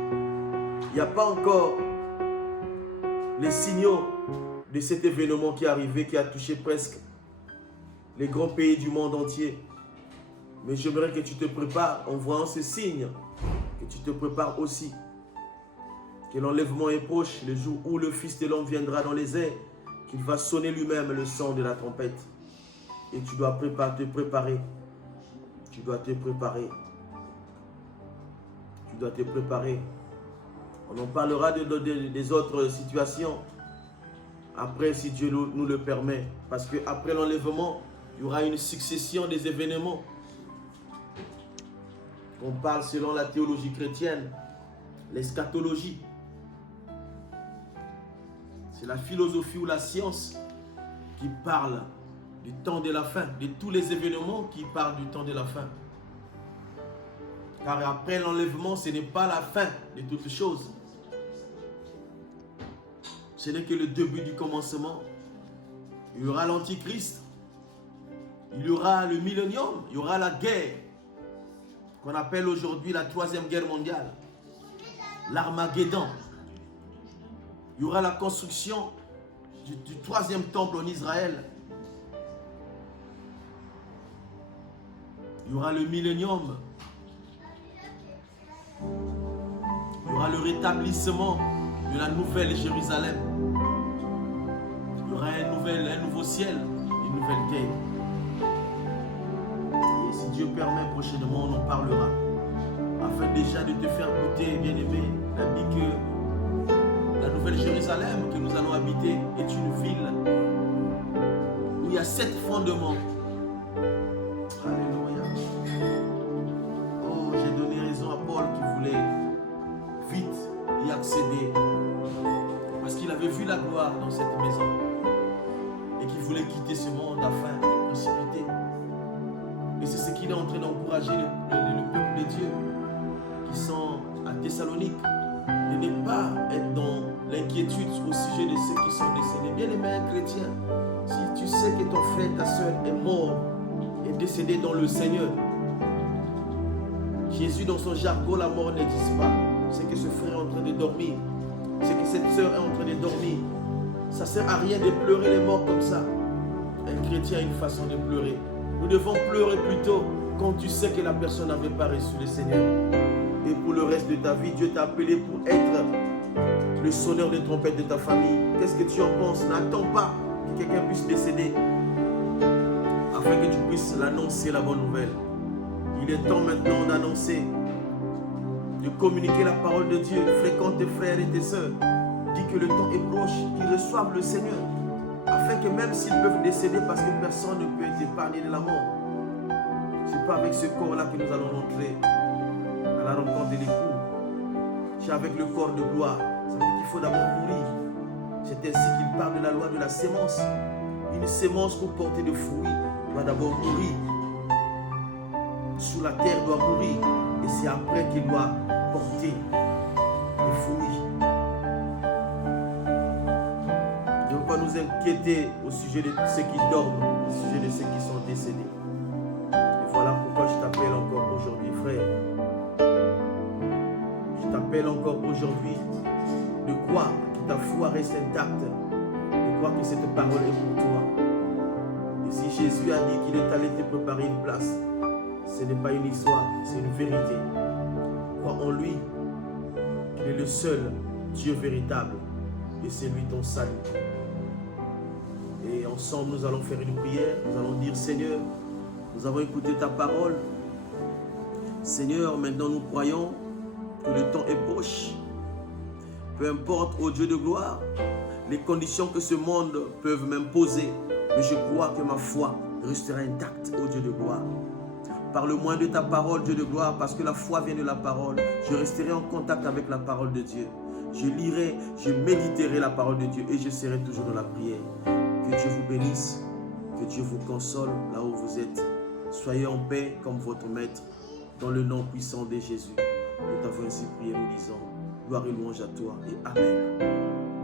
il n'y a pas encore les signaux de cet événement qui est arrivé, qui a touché presque les grands pays du monde entier. Mais j'aimerais que tu te prépares en voyant ces signes, que tu te prépares aussi. Que l'enlèvement est proche, le jour où le Fils de l'homme viendra dans les airs, qu'il va sonner lui-même le son de la trompette. Et tu dois te préparer. Tu dois te préparer. Tu dois te préparer. On en parlera des autres situations après, si Dieu nous le permet. Parce qu'après l'enlèvement, il y aura une succession des événements. On parle selon la théologie chrétienne, l'eschatologie. C'est la philosophie ou la science qui parle du temps de la fin, de tous les événements qui parlent du temps de la fin. Car après l'enlèvement, ce n'est pas la fin de toutes choses. Ce n'est que le début du commencement. Il y aura l'antichrist. Il y aura le millénium. Il y aura la guerre qu'on appelle aujourd'hui la 3e guerre mondiale. L'Armageddon. Il y aura la construction du 3e temple en Israël. Il y aura le millénium. Il y aura le rétablissement de la nouvelle Jérusalem. Il y aura un nouveau ciel, une nouvelle terre. Et si Dieu permet, prochainement, on en parlera. Afin déjà de te faire goûter, bien-aimé, la Bible que la nouvelle Jérusalem que nous allons habiter est une ville où il y a 7 fondements. Alléluia. Oh, j'ai donné raison à Paul qui voulait vite y accéder. Parce qu'il avait vu la gloire dans cette maison. Et qu'il voulait quitter ce monde afin de précipiter. Et c'est ce qu'il est en train d'encourager le peuple de Dieu qui sont à Thessalonique. De ne pas être dans l'inquiétude au sujet de ceux qui sont décédés. Bien aimé chrétien, si tu sais que ton frère, ta soeur est mort, est décédé dans le Seigneur. Jésus, dans son jargon, la mort n'existe pas. C'est que ce frère est en train de dormir. C'est que cette soeur est en train de dormir. Ça ne sert à rien de pleurer les morts comme ça. Un chrétien a une façon de pleurer. Nous devons pleurer plutôt quand tu sais que la personne n'avait pas reçu le Seigneur. Et pour le reste de ta vie, Dieu t'a appelé pour être le sonneur de trompette de ta famille. Qu'est-ce que tu en penses? N'attends pas que quelqu'un puisse décéder afin que tu puisses l'annoncer, la bonne nouvelle. Il est temps maintenant d'annoncer, de communiquer la parole de Dieu. Fréquente tes frères et tes sœurs. Dis que le temps est proche, qu'ils reçoivent le Seigneur. Afin que même s'ils peuvent décéder, parce que personne ne peut être épargné de la mort. Ce n'est pas avec ce corps-là que nous allons entrer à la rencontre de l'époux. C'est avec le corps de gloire. Ça veut dire qu'il faut d'abord mourir. C'est ainsi qu'il parle de la loi de la sémence. Une sémence pour porter de fruits doit d'abord mourir. Sous la terre doit mourir. Et c'est après qu'il doit porter des fruits. Ne faut pas nous inquiéter au sujet de ceux qui dorment, au sujet de ceux qui sont décédés. Et voilà pourquoi je t'appelle encore aujourd'hui, frère. Je t'appelle encore aujourd'hui de croire que ta foi reste intacte, de croire que cette parole est pour toi. Et si Jésus a dit qu'il est allé te préparer une place, ce n'est pas une histoire, c'est une vérité. Crois en lui, qu'il est le seul Dieu véritable et c'est lui ton salut. Et ensemble, nous allons faire une prière. Nous allons dire, Seigneur, nous avons écouté ta parole. Seigneur, maintenant nous croyons que le temps est proche. Peu importe, ô Dieu de gloire, les conditions que ce monde peut m'imposer, mais je crois que ma foi restera intacte, ô Dieu de gloire. Parle-moi de ta parole, Dieu de gloire, parce que la foi vient de la parole. Je resterai en contact avec la parole de Dieu. Je lirai, je méditerai la parole de Dieu et je serai toujours dans la prière. Que Dieu vous bénisse, que Dieu vous console là où vous êtes. Soyez en paix comme votre Maître, dans le nom puissant de Jésus. Nous t'avons ainsi prié, nous disons, gloire et louange à toi et Amen.